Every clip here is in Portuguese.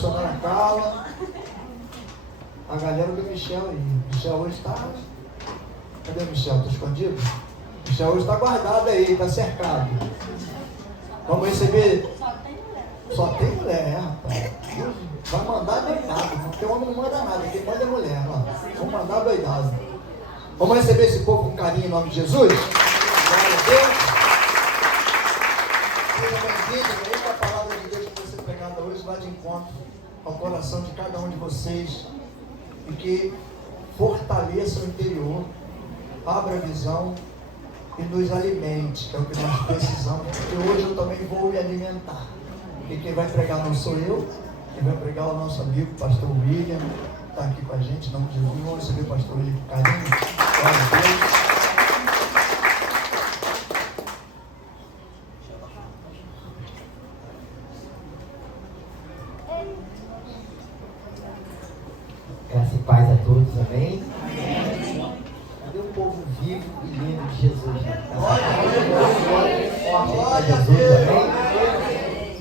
missionária Carla, a galera do Michel aí. Michel hoje está... Cadê o Michel? Está escondido? Michel hoje está guardado aí, está cercado. Vamos receber... Só tem mulher, rapaz. Vai mandar doidado, porque o homem não manda nada, quem manda é mulher. Ó. Vamos mandar doidado. Vamos receber esse povo com carinho em nome de Jesus? Glória a Deus. Seja bem-vindo, aí que a palavra de Deus que vai ser pregada hoje vai de encontro ao coração de cada um de vocês e que fortaleça o interior, abra a visão e nos alimente, que é o que nós precisamos, porque hoje eu também vou me alimentar. E quem vai pregar não sou eu, quem vai pregar é o nosso amigo, pastor William, está aqui com a gente, em nome de Jesus. Vamos receber o pastor William com carinho. Glória a Deus. Graça e paz a todos, amém? Cadê o povo vivo e lindo de Jesus? Glória a Jesus, amém?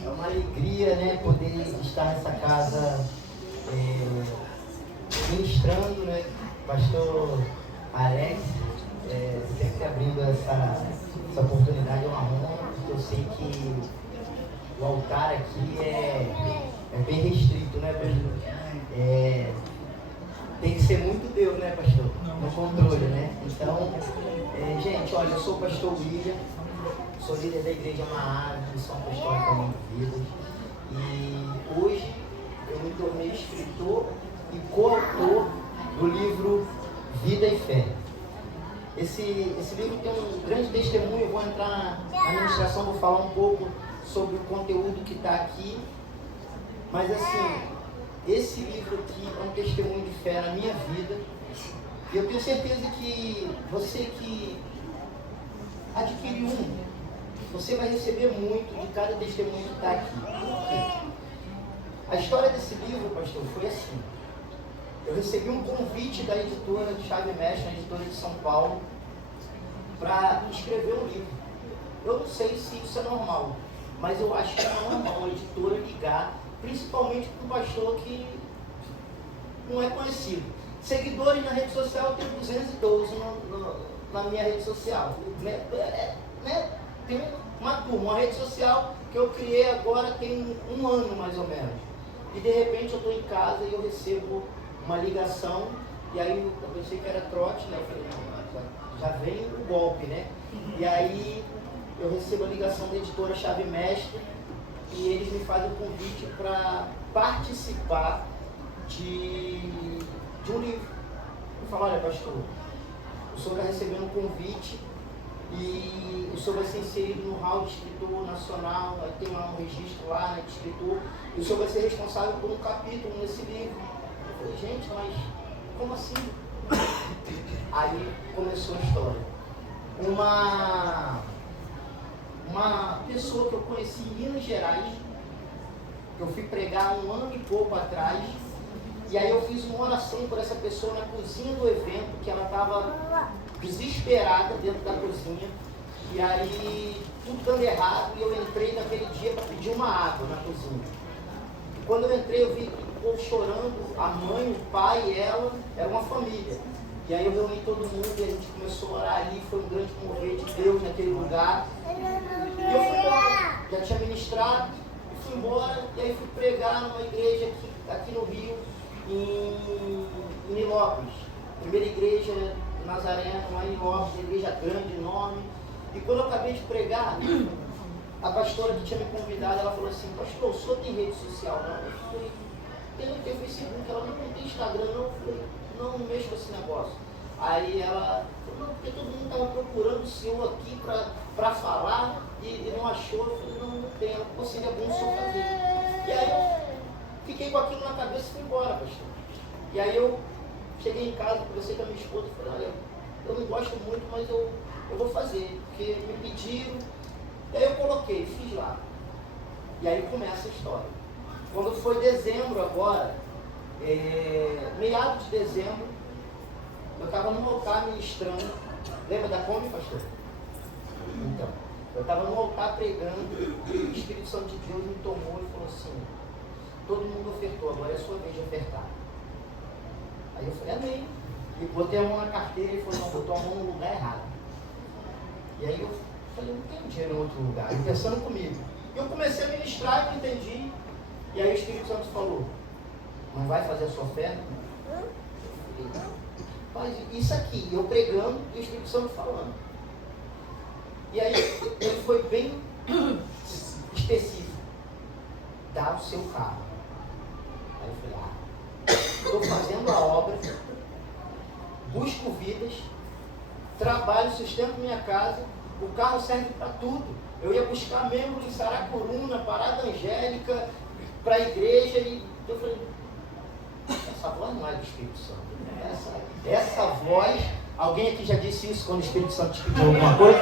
É uma alegria, né, poder estar nessa casa ministrando, né? Pastor Alex, sempre abrindo essa oportunidade, é uma honra, porque eu sei que o altar aqui é bem restrito, né, pastor? Tem que ser muito Deus, né, pastor? No controle, né? Então, gente, olha, eu sou o pastor William, sou líder da Igreja Maara, Missão Apostólica Mãe de Vidas, e hoje eu me tornei escritor e coautor do livro Vida e Fé. Esse livro tem um grande testemunho, eu vou entrar na ministração, vou falar um pouco sobre o conteúdo que está aqui, mas assim, esse livro aqui é um testemunho de fé na minha vida, e eu tenho certeza que você que adquiriu você vai receber muito de cada testemunho que está aqui. A história desse livro, pastor, foi assim. Eu recebi um convite da editora de Chave Mestre, a editora de São Paulo, para escrever um livro. Eu não sei se isso é normal, mas eu acho que é normal a editora ligar, principalmente para um pastor que não é conhecido. Seguidores na rede social, eu tenho 212 na minha rede social. Tem uma turma, uma rede social que eu criei agora tem um ano mais ou menos. E de repente eu estou em casa e eu recebo uma ligação, e aí eu pensei que era trote, né? Eu falei, não, já vem o golpe, né? E aí eu recebo a ligação da editora Chave Mestre e eles me fazem o convite para participar de um livro. Eu falo, olha, pastor, o senhor está recebendo um convite e o senhor vai ser inserido no hall de escritor nacional, aí tem lá um registro lá, né, de escritor, e o senhor vai ser responsável por um capítulo nesse livro. Eu falei, gente, mas como assim? Aí começou a história. Uma pessoa que eu conheci em Minas Gerais, que eu fui pregar um ano e pouco atrás, e aí eu fiz uma oração por essa pessoa na cozinha do evento, que ela estava desesperada dentro da cozinha, e aí tudo dando errado, e eu entrei naquele dia para pedir uma água na cozinha. E quando eu entrei, eu vi o povo chorando, a mãe, o pai e ela, era uma família. E aí eu reuni todo mundo e a gente começou a orar ali, foi um grande mover de Deus naquele lugar. E eu fui embora, já tinha ministrado, e fui embora, e aí fui pregar numa igreja aqui no Rio, em Nilópolis. Primeira igreja Nazareno, lá em Nilópolis, igreja grande, enorme. E quando eu acabei de pregar, a pastora que tinha me convidado, ela falou assim, pastor, o senhor tem rede social? Não? Eu falei, tem Facebook, ela não tem Instagram, não. Eu falei, não mexo com esse negócio. Aí ela falou, não, porque todo mundo estava procurando o senhor aqui para falar e não achou. Eu falei, não tem, seria bom o senhor fazer. E aí eu fiquei com aquilo na cabeça e fui embora, pastor. E aí eu cheguei em casa, conversei com a minha esposa e falei, olha, eu não gosto muito, mas eu vou fazer, porque me pediram. E aí eu coloquei, fiz lá. E aí começa a história. Quando foi dezembro agora, meados de dezembro, eu estava num altar ministrando. Lembra da Kombi, pastor? Então, eu estava num altar pregando, e o Espírito Santo de Deus me tomou e falou assim, todo mundo ofertou falou, agora é a sua vez de ofertar. Aí eu falei, amém. E botei a mão na carteira e ele falou, não, botou a mão no lugar errado. E aí eu falei, não tenho dinheiro em outro lugar. Ele pensando comigo. E eu comecei a ministrar e não entendi. E aí o Espírito Santo falou, não vai fazer a sua oferta? Eu falei, mas isso aqui, eu pregando e o Espírito Santo falando. E aí ele foi bem específico. Dá o seu carro. Aí eu falei, estou fazendo a obra, busco vidas, trabalho, sustento minha casa, o carro serve para tudo. Eu ia buscar membro em Saracuruna, Parada Angélica, para a igreja, e eu falei, essa voz não é do Espírito Santo. Essa voz, alguém aqui já disse isso quando o Espírito Santo te pediu alguma coisa?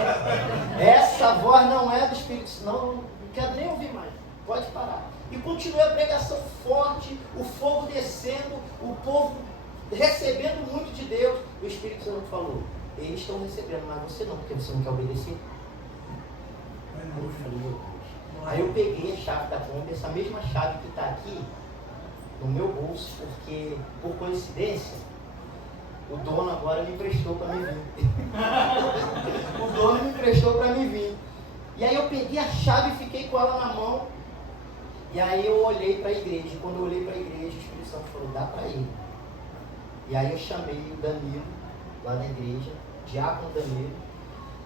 Essa voz não é do Espírito Santo, não quero nem ouvir mais, pode parar. E continuei a pregação forte, o fogo descendo, o povo recebendo muito de Deus. E o Espírito Santo falou, eles estão recebendo, mas você não, porque você não quer obedecer. Aí eu falei, meu Deus. Aí eu peguei a chave da Kombi, essa mesma chave que está aqui no meu bolso, porque, por coincidência, o dono agora me emprestou para me vir. O dono me emprestou para me vir. E aí eu peguei a chave e fiquei com ela na mão. E aí eu olhei para a igreja. E quando eu olhei para a igreja, o Espírito Santo falou, dá para ele. E aí eu chamei o Danilo, lá na igreja, diácono Danilo.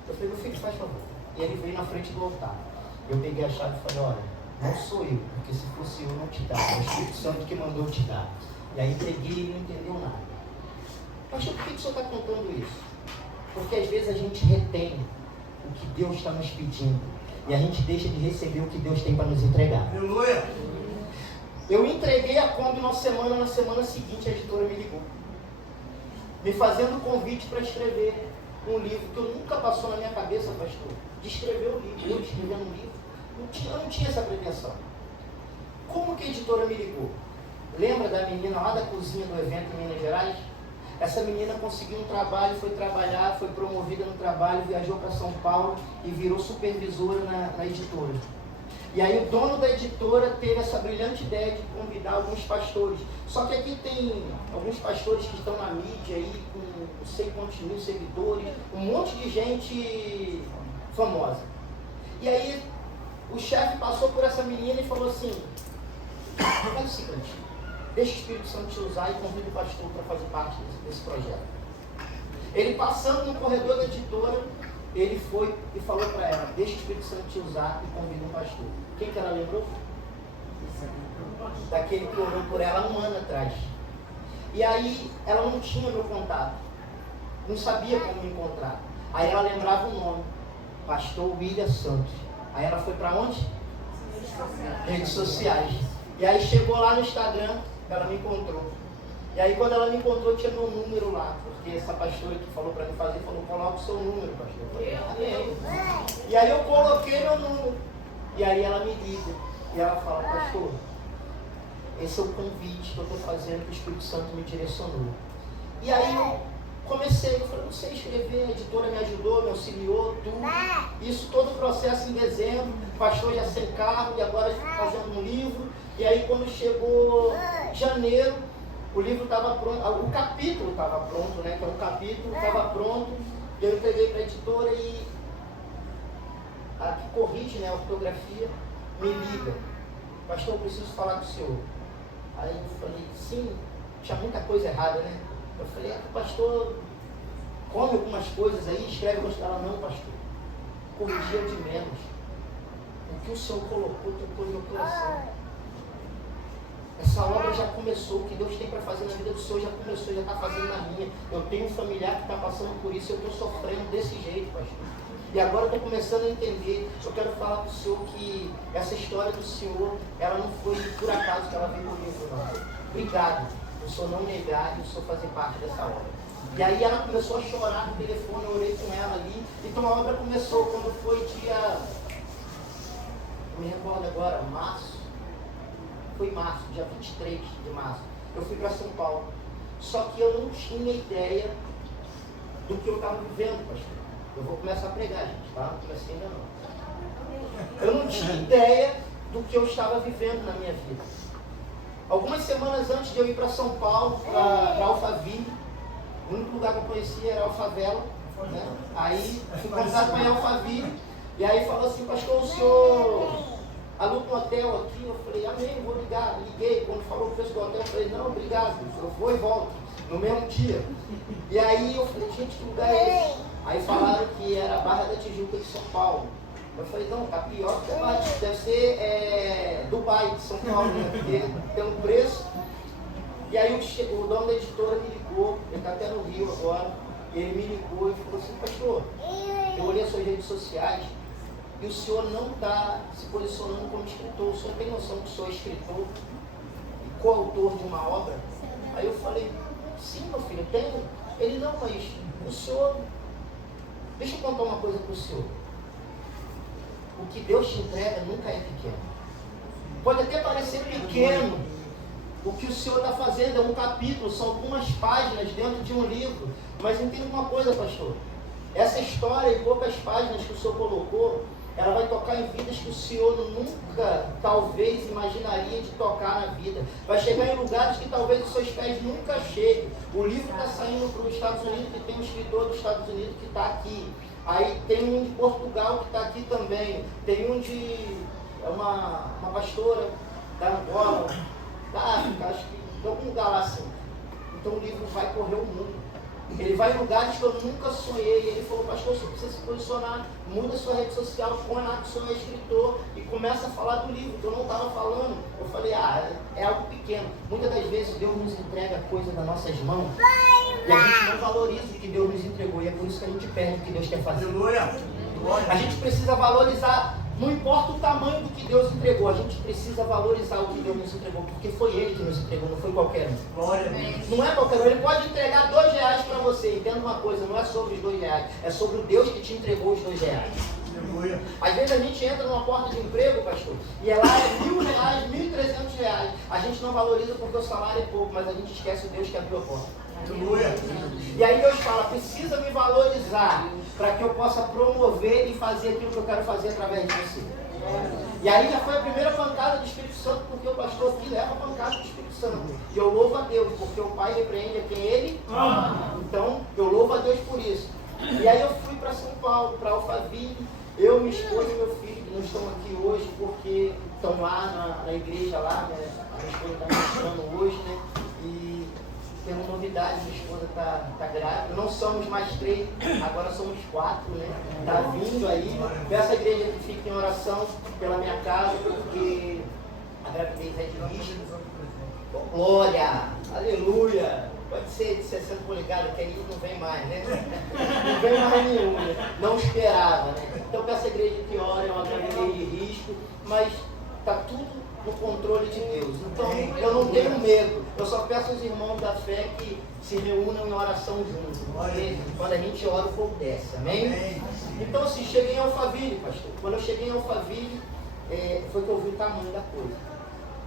Eu falei, meu filho, faz favor. E ele veio na frente do altar. Eu peguei a chave e falei, olha, não sou eu, porque se fosse eu não te dava. É o Espírito Santo que mandou te dar. E aí entreguei e ele não entendeu nada. Pastor, por que o senhor está contando isso? Porque às vezes a gente retém o que Deus está nos pedindo e a gente deixa de receber o que Deus tem para nos entregar. Aleluia! Eu entreguei a Kombi na semana seguinte a editora me ligou, me fazendo convite para escrever um livro que eu nunca passou na minha cabeça, pastor, de escrever um livro. Eu escrevendo um livro, eu não tinha essa pretensão. Como que a editora me ligou? Lembra da menina lá da cozinha do evento em Minas Gerais? Essa menina conseguiu um trabalho, foi trabalhar, foi promovida no trabalho, viajou para São Paulo e virou supervisora na editora. E aí o dono da editora teve essa brilhante ideia de convidar alguns pastores. Só que aqui tem alguns pastores que estão na mídia aí, com não sei quantos mil seguidores, um monte de gente famosa. E aí o chefe passou por essa menina e falou assim, é o seguinte, deixa o Espírito Santo te usar e convida o pastor para fazer parte desse projeto. Ele passando no corredor da editora, ele foi e falou para ela, deixa o Espírito Santo te usar e convida um pastor. Quem que ela lembrou? Daquele que orou por ela um ano atrás. E aí ela não tinha meu contato, não sabia como me encontrar. Aí ela lembrava o nome, Pastor William Santos. Aí ela foi para onde? Redes sociais. E aí chegou lá no Instagram, ela me encontrou. E aí quando ela me encontrou, tinha meu número lá, porque essa pastora que falou para mim fazer, falou, coloca o seu número, pastor. Eu falei, e aí eu coloquei meu número. E aí ela me liga, e ela fala, pastor, esse é o convite que eu estou fazendo, que o Espírito Santo me direcionou. E aí eu comecei, eu falei, não sei escrever, a editora me ajudou, me auxiliou, tudo. Isso todo o processo em dezembro, o pastor já sem carro, e agora fazendo um livro. E aí quando chegou janeiro, o livro estava pronto, o capítulo estava pronto, né? Que é um capítulo, estava pronto. Eu entreguei para a editora e a que corrige, né, a ortografia, me liga. Pastor, eu preciso falar com o senhor. Aí eu falei, sim, tinha muita coisa errada, né? Eu falei, o pastor come algumas coisas aí, escreve algumas coisas. Ela, não, pastor, corrigia de menos. O que o senhor colocou, tocou no meu coração. Essa obra já começou, o que Deus tem para fazer na vida do senhor já começou, já está fazendo na minha. Eu tenho um familiar que está passando por isso, eu estou sofrendo desse jeito, pastor. E agora eu estou começando a entender. Eu quero falar para o senhor que essa história do senhor, ela não foi por acaso que ela veio comigo, não. Obrigado por o senhor não negar e o senhor fazer parte dessa obra. E aí ela começou a chorar no telefone, eu orei com ela ali. Então a obra começou quando foi dia, não me recordo agora, março. Foi março, dia 23 de março. Eu fui para São Paulo. Só que eu não tinha ideia do que eu estava vivendo, pastor. Eu vou começar a pregar, gente, tá? Não comecei ainda não. Eu não tinha ideia do que eu estava vivendo na minha vida. Algumas semanas antes de eu ir para São Paulo, para Alphaville, o único lugar que eu conhecia era Alfavela, né? Aí fui convidado para ir a Alphaville, e aí falou assim, pastor, o senhor aluga um hotel aqui? Eu falei, amém, vou ligar. Liguei, quando falou o preço do hotel, eu falei, não, obrigado, eu vou e volto, no mesmo dia. E aí eu falei, gente, que lugar é esse? Aí falaram que era a Barra da Tijuca de São Paulo. Eu falei, não, tá pior que a Barra, deve ser Dubai de São Paulo, né? Porque tem um preço. E aí o dono da editora me ligou, ele está até no Rio agora, e ele me ligou e falou assim, pastor, eu olhei as suas redes sociais e o senhor não está se posicionando como escritor, o senhor tem noção que o senhor é escritor e coautor de uma obra? Aí eu falei, sim, meu filho, eu tenho. Ele, não, mas o senhor, deixa eu contar uma coisa para o senhor, o que Deus te entrega nunca é pequeno. Pode até parecer pequeno, o que o senhor está fazendo é um capítulo, são algumas páginas dentro de um livro, mas entenda uma coisa, pastor, essa história em poucas páginas que o senhor colocou, ela vai tocar em vidas que o senhor nunca, talvez, imaginaria de tocar na vida. Vai chegar em lugares que talvez os seus pés nunca cheguem. O livro está saindo para os Estados Unidos, que tem um escritor dos Estados Unidos que está aqui. Aí tem um de Portugal que está aqui também. Tem um de uma pastora da Angola, da África, acho que de algum lugar lá assim. Então o livro vai correr o mundo. Ele vai em lugares que eu nunca sonhei. E ele falou, pastor, você precisa se posicionar, muda sua rede social, põe lá que o senhor é escritor e começa a falar do livro, que eu não estava falando. Eu falei, é algo pequeno. Muitas das vezes Deus nos entrega coisa nas nossas mãos e a gente não valoriza o que Deus nos entregou. E é por isso que a gente perde o que Deus quer fazer. A gente precisa valorizar. Não importa o tamanho do que Deus entregou, a gente precisa valorizar o que Deus nos entregou, porque foi Ele que nos entregou, não foi qualquer um. Glória a Deus. Não é qualquer um, Ele pode entregar R$2 para você. Entenda uma coisa, não é sobre os R$2, é sobre o Deus que te entregou os R$2. Às vezes a gente entra numa porta de emprego, pastor, e lá é R$1.000, R$1.300. A gente não valoriza porque o salário é pouco, mas a gente esquece o Deus que abriu a porta. E aí Deus fala, precisa me valorizar para que eu possa promover e fazer aquilo que eu quero fazer através de você. E aí já foi a primeira pancada do Espírito Santo, porque o pastor aqui leva a pancada do Espírito Santo. E eu louvo a Deus, porque o Pai repreende a quem Ele ama. Então eu louvo a Deus por isso. E aí eu fui para São Paulo, para Alphaville, eu, minha esposa e meu filho, que não estão aqui hoje porque estão lá na igreja lá, né? A minha esposa está ministrando hoje, né? E temos novidade, minha esposa está grávida, não somos mais 3, agora somos 4, né? Está vindo aí, peço à igreja que fique em oração pela minha casa, porque a gravidez é de risco. Oh, glória, aleluia, pode ser de 60 polegadas, que aí não vem mais, né? Não vem mais nenhum, né? Não esperava, né? Então peço à igreja que ore, é uma gravidez de risco, mas está tudo no controle de Deus. Então eu não tenho medo, eu só peço aos irmãos da fé que se reúnam em oração juntos, porque quando a gente ora o fogo desce, amém? Então assim, cheguei em Alphaville, pastor. Quando eu cheguei em Alphaville, foi que eu vi o tamanho da coisa.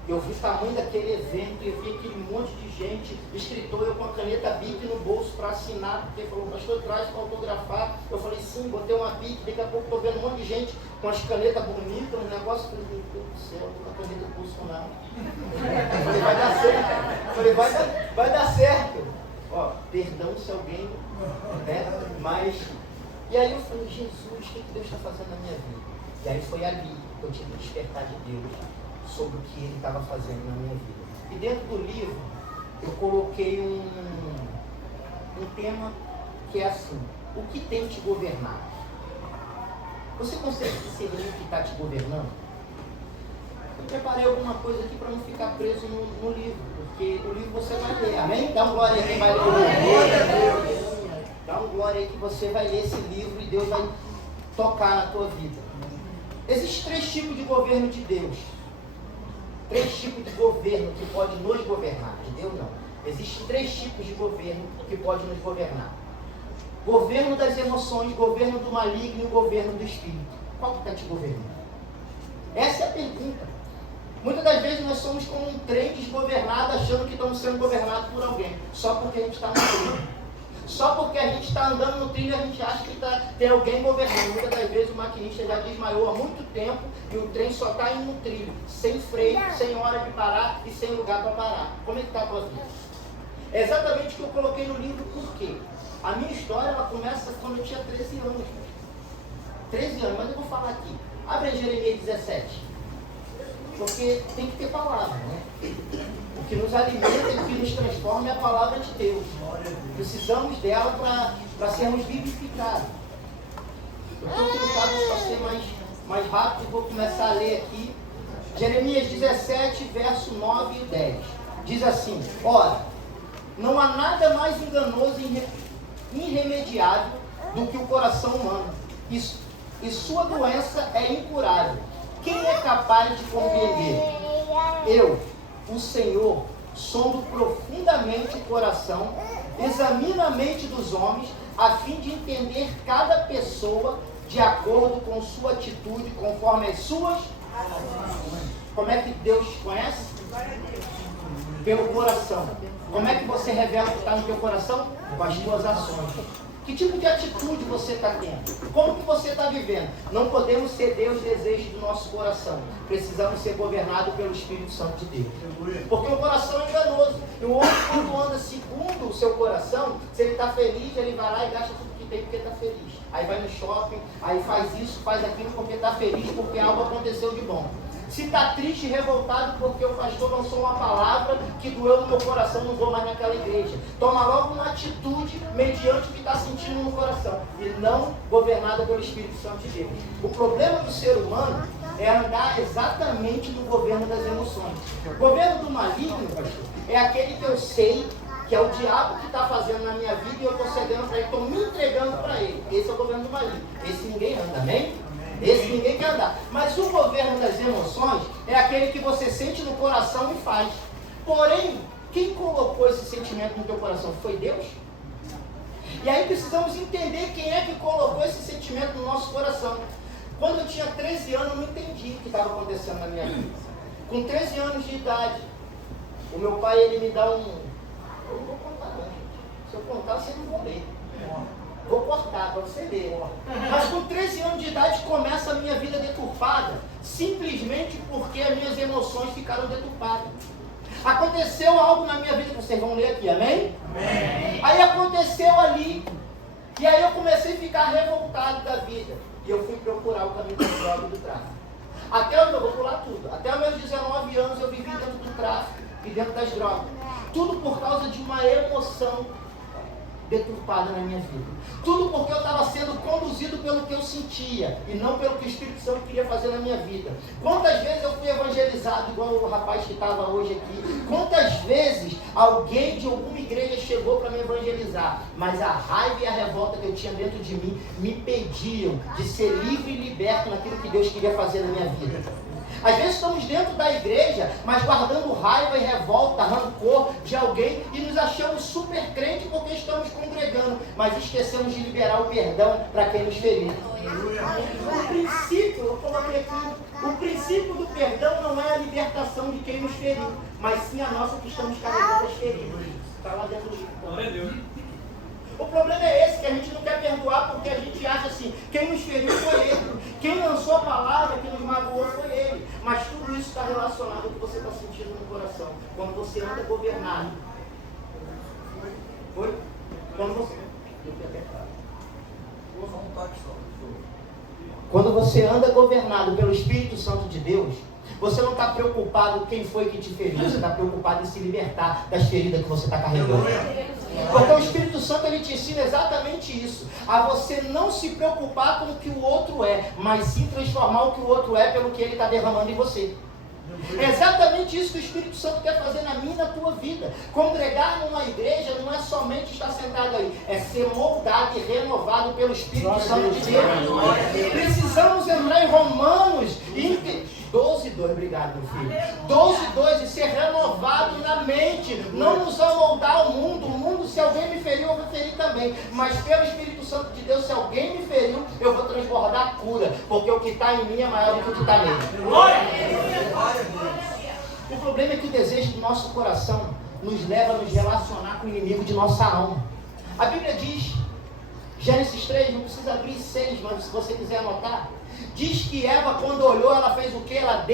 Eu vi o tamanho daquele evento, eu vi aquele monte de gente, escritor, eu com a caneta BIC no bolso para assinar, porque falou, pastor, traz para autografar. Eu falei, sim, botei uma BIC, daqui a pouco estou vendo um monte de gente com as canetas bonitas, um negócio, falei, meu Deus do céu, a caneta pulsional. Eu falei, vai dar certo. Eu falei, vai dar certo. Ó, perdão se alguém, né, mas... E aí eu falei, Jesus, o que Deus está fazendo na minha vida? E aí foi ali que eu tive que despertar de Deus sobre o que Ele estava fazendo na minha vida. E dentro do livro, eu coloquei um tema que é assim, o que tem te governado? Você consegue discernir o que está te governando? Eu preparei alguma coisa aqui para não ficar preso no livro, porque o livro você vai ler, amém? Dá um glória aí quem vai ler o livro. Dá um glória aí que você vai ler esse livro e Deus vai tocar na tua vida. Existem 3 tipos de governo de Deus. 3 tipos de governo que pode nos governar. De Deus não. Existem 3 tipos de governo que pode nos governar. Governo das emoções, governo do maligno e o governo do espírito. Qual que está te governando? Essa é a pergunta. Muitas das vezes nós somos como um trem desgovernado, achando que estamos sendo governados por alguém, só porque a gente está no trem. Só porque a gente está andando no trilho, a gente acha que tem alguém governando. Muitas das vezes o maquinista já desmaiou há muito tempo e o trem só está indo no trilho, sem freio, sem hora de parar e sem lugar para parar. Como é que está a tua vida? É exatamente o que eu coloquei no livro, por quê? A minha história, ela começa quando eu tinha 13 anos. 13 anos, mas eu vou falar aqui. Abre aí Jeremias 17. Porque tem que ter palavra, né? O que nos alimenta e o que nos transforma é a palavra de Deus. Precisamos dela para sermos vivificados. Eu estou tentado para ser mais rápido e vou começar a ler aqui. Jeremias 17, verso 9 e 10. Diz assim: ora, não há nada mais enganoso e irremediável do que o coração humano. E sua doença é incurável. Quem é capaz de compreender? Eu, o Senhor, sondo profundamente o coração, examino a mente dos homens, a fim de entender cada pessoa de acordo com sua atitude, conforme as suas. Como é que Deus conhece? Pelo coração. Como é que você revela o que está no teu coração? Com as tuas ações. Que tipo de atitude você está tendo? Como que você está vivendo? Não podemos ceder aos desejos do nosso coração. Precisamos ser governados pelo Espírito Santo de Deus. Porque o coração é enganoso. E o homem, quando anda segundo o seu coração, se ele está feliz, ele vai lá e gasta tudo que tem porque está feliz. Aí vai no shopping, aí faz isso, faz aquilo porque está feliz, porque algo aconteceu de bom. Se está triste e revoltado porque o pastor lançou uma palavra que doeu no meu coração, não vou mais naquela igreja. Toma logo uma atitude mediante o que está sentindo no coração e não governada pelo Espírito Santo de Deus. O problema do ser humano é andar exatamente no governo das emoções. O governo do maligno, pastor, é aquele que eu sei que é o diabo que está fazendo na minha vida e eu estou cedendo para ele, estou me entregando para ele. Esse é o governo do maligno. Esse ninguém anda, amém? Esse ninguém quer andar. Mas o governo das emoções é aquele que você sente no coração e faz. Porém, quem colocou esse sentimento no teu coração? Foi Deus? E aí precisamos entender quem é que colocou esse sentimento no nosso coração. Quando eu tinha 13 anos, eu não entendi o que estava acontecendo na minha vida. Com 13 anos de idade, o meu pai, ele me dá um... Eu não vou contar não, gente. Se eu contar, vocês não vão ler. Vou cortar para você ler. Mas com 13 anos de idade começa a minha vida deturpada, simplesmente porque as minhas emoções ficaram deturpadas. Aconteceu algo na minha vida, vocês vão ler aqui, amém? Amém. Aí aconteceu ali, e aí eu comecei a ficar revoltado da vida. E eu fui procurar o caminho da droga e do tráfico. Eu vou pular tudo. Até os meus 19 anos eu vivi dentro do tráfico e dentro das drogas. Tudo por causa de uma emoção deturpada na minha vida. Tudo porque eu estava sendo conduzido pelo que eu sentia e não pelo que o Espírito Santo queria fazer na minha vida. Quantas vezes eu fui evangelizado igual o rapaz que estava hoje aqui? Quantas vezes alguém de alguma igreja chegou para me evangelizar, mas a raiva e a revolta que eu tinha dentro de mim me impediam de ser livre e liberto naquilo que Deus queria fazer na minha vida. Às vezes estamos dentro da igreja, mas guardando raiva e revolta, rancor de alguém e nos achamos super crente porque estamos congregando, mas esquecemos de liberar o perdão para quem nos feriu. O princípio, eu coloquei aqui, o princípio do perdão não é a libertação de quem nos feriu, mas sim a nossa que estamos carregando as feridas. Está lá dentro do livro. O problema é esse, que a gente não quer perdoar porque a gente acha assim, quem nos feriu foi ele, quem lançou a palavra que nos magoou foi ele, mas tudo isso está relacionado ao que você está sentindo no coração, quando você anda governado. Foi? Quando você anda governado pelo Espírito Santo de Deus, você não está preocupado quem foi que te feriu, você está preocupado em se libertar das feridas que você está carregando. Porque o Espírito Santo, ele te ensina exatamente isso, a você não se preocupar com o que o outro é, mas sim transformar o que o outro é pelo que ele está derramando em você. É exatamente isso que o Espírito Santo quer fazer na minha e na tua vida. Congregar numa igreja não é somente estar sentado aí, é ser moldado e renovado pelo Espírito Santo de Deus. Precisamos entrar em Romanos 12:2, obrigado meu filho. 12:2, e ser renovado na mente, não nos amoldar ao mundo. O mundo, se alguém me feriu, eu vou ferir também. Mas pelo Espírito Santo de Deus, se alguém me feriu, eu vou transbordar a cura, porque o que está em mim é maior do que o que está nele. O problema é que o desejo do nosso coração nos leva a nos relacionar com o inimigo de nossa alma. A Bíblia diz, Gênesis 3, não precisa abrir 6, mas se você quiser anotar, diz que Eva, quando olhou, ela fez o quê? Ela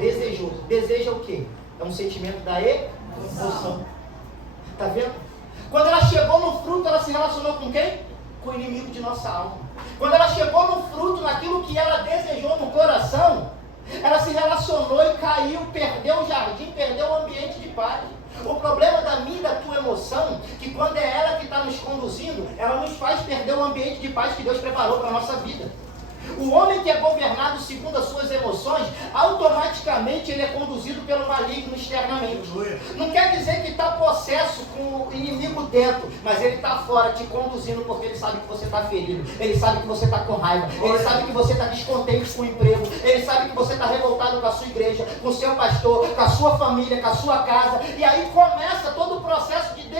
desejou. Deseja o quê? É um sentimento da emoção. Está vendo? Quando ela chegou no fruto, ela se relacionou com quem? Com o inimigo de nossa alma. Quando ela chegou no fruto, naquilo que ela desejou no coração, ela se relacionou e caiu, perdeu o jardim, perdeu o ambiente de paz. O problema da minha e da tua emoção, que quando é ela que está nos conduzindo, ela nos faz perder o ambiente de paz que Deus preparou para a nossa vida. O homem que é governado segundo as suas emoções, automaticamente ele é conduzido pelo maligno externamente. Não quer dizer que está possesso com o inimigo dentro, mas ele está fora te conduzindo porque ele sabe que você está ferido, ele sabe que você está com raiva, ele sabe que você está descontente com o emprego, ele sabe que você está revoltado com a sua igreja, com o seu pastor, com a sua família, com a sua casa, e aí começa todo o processo de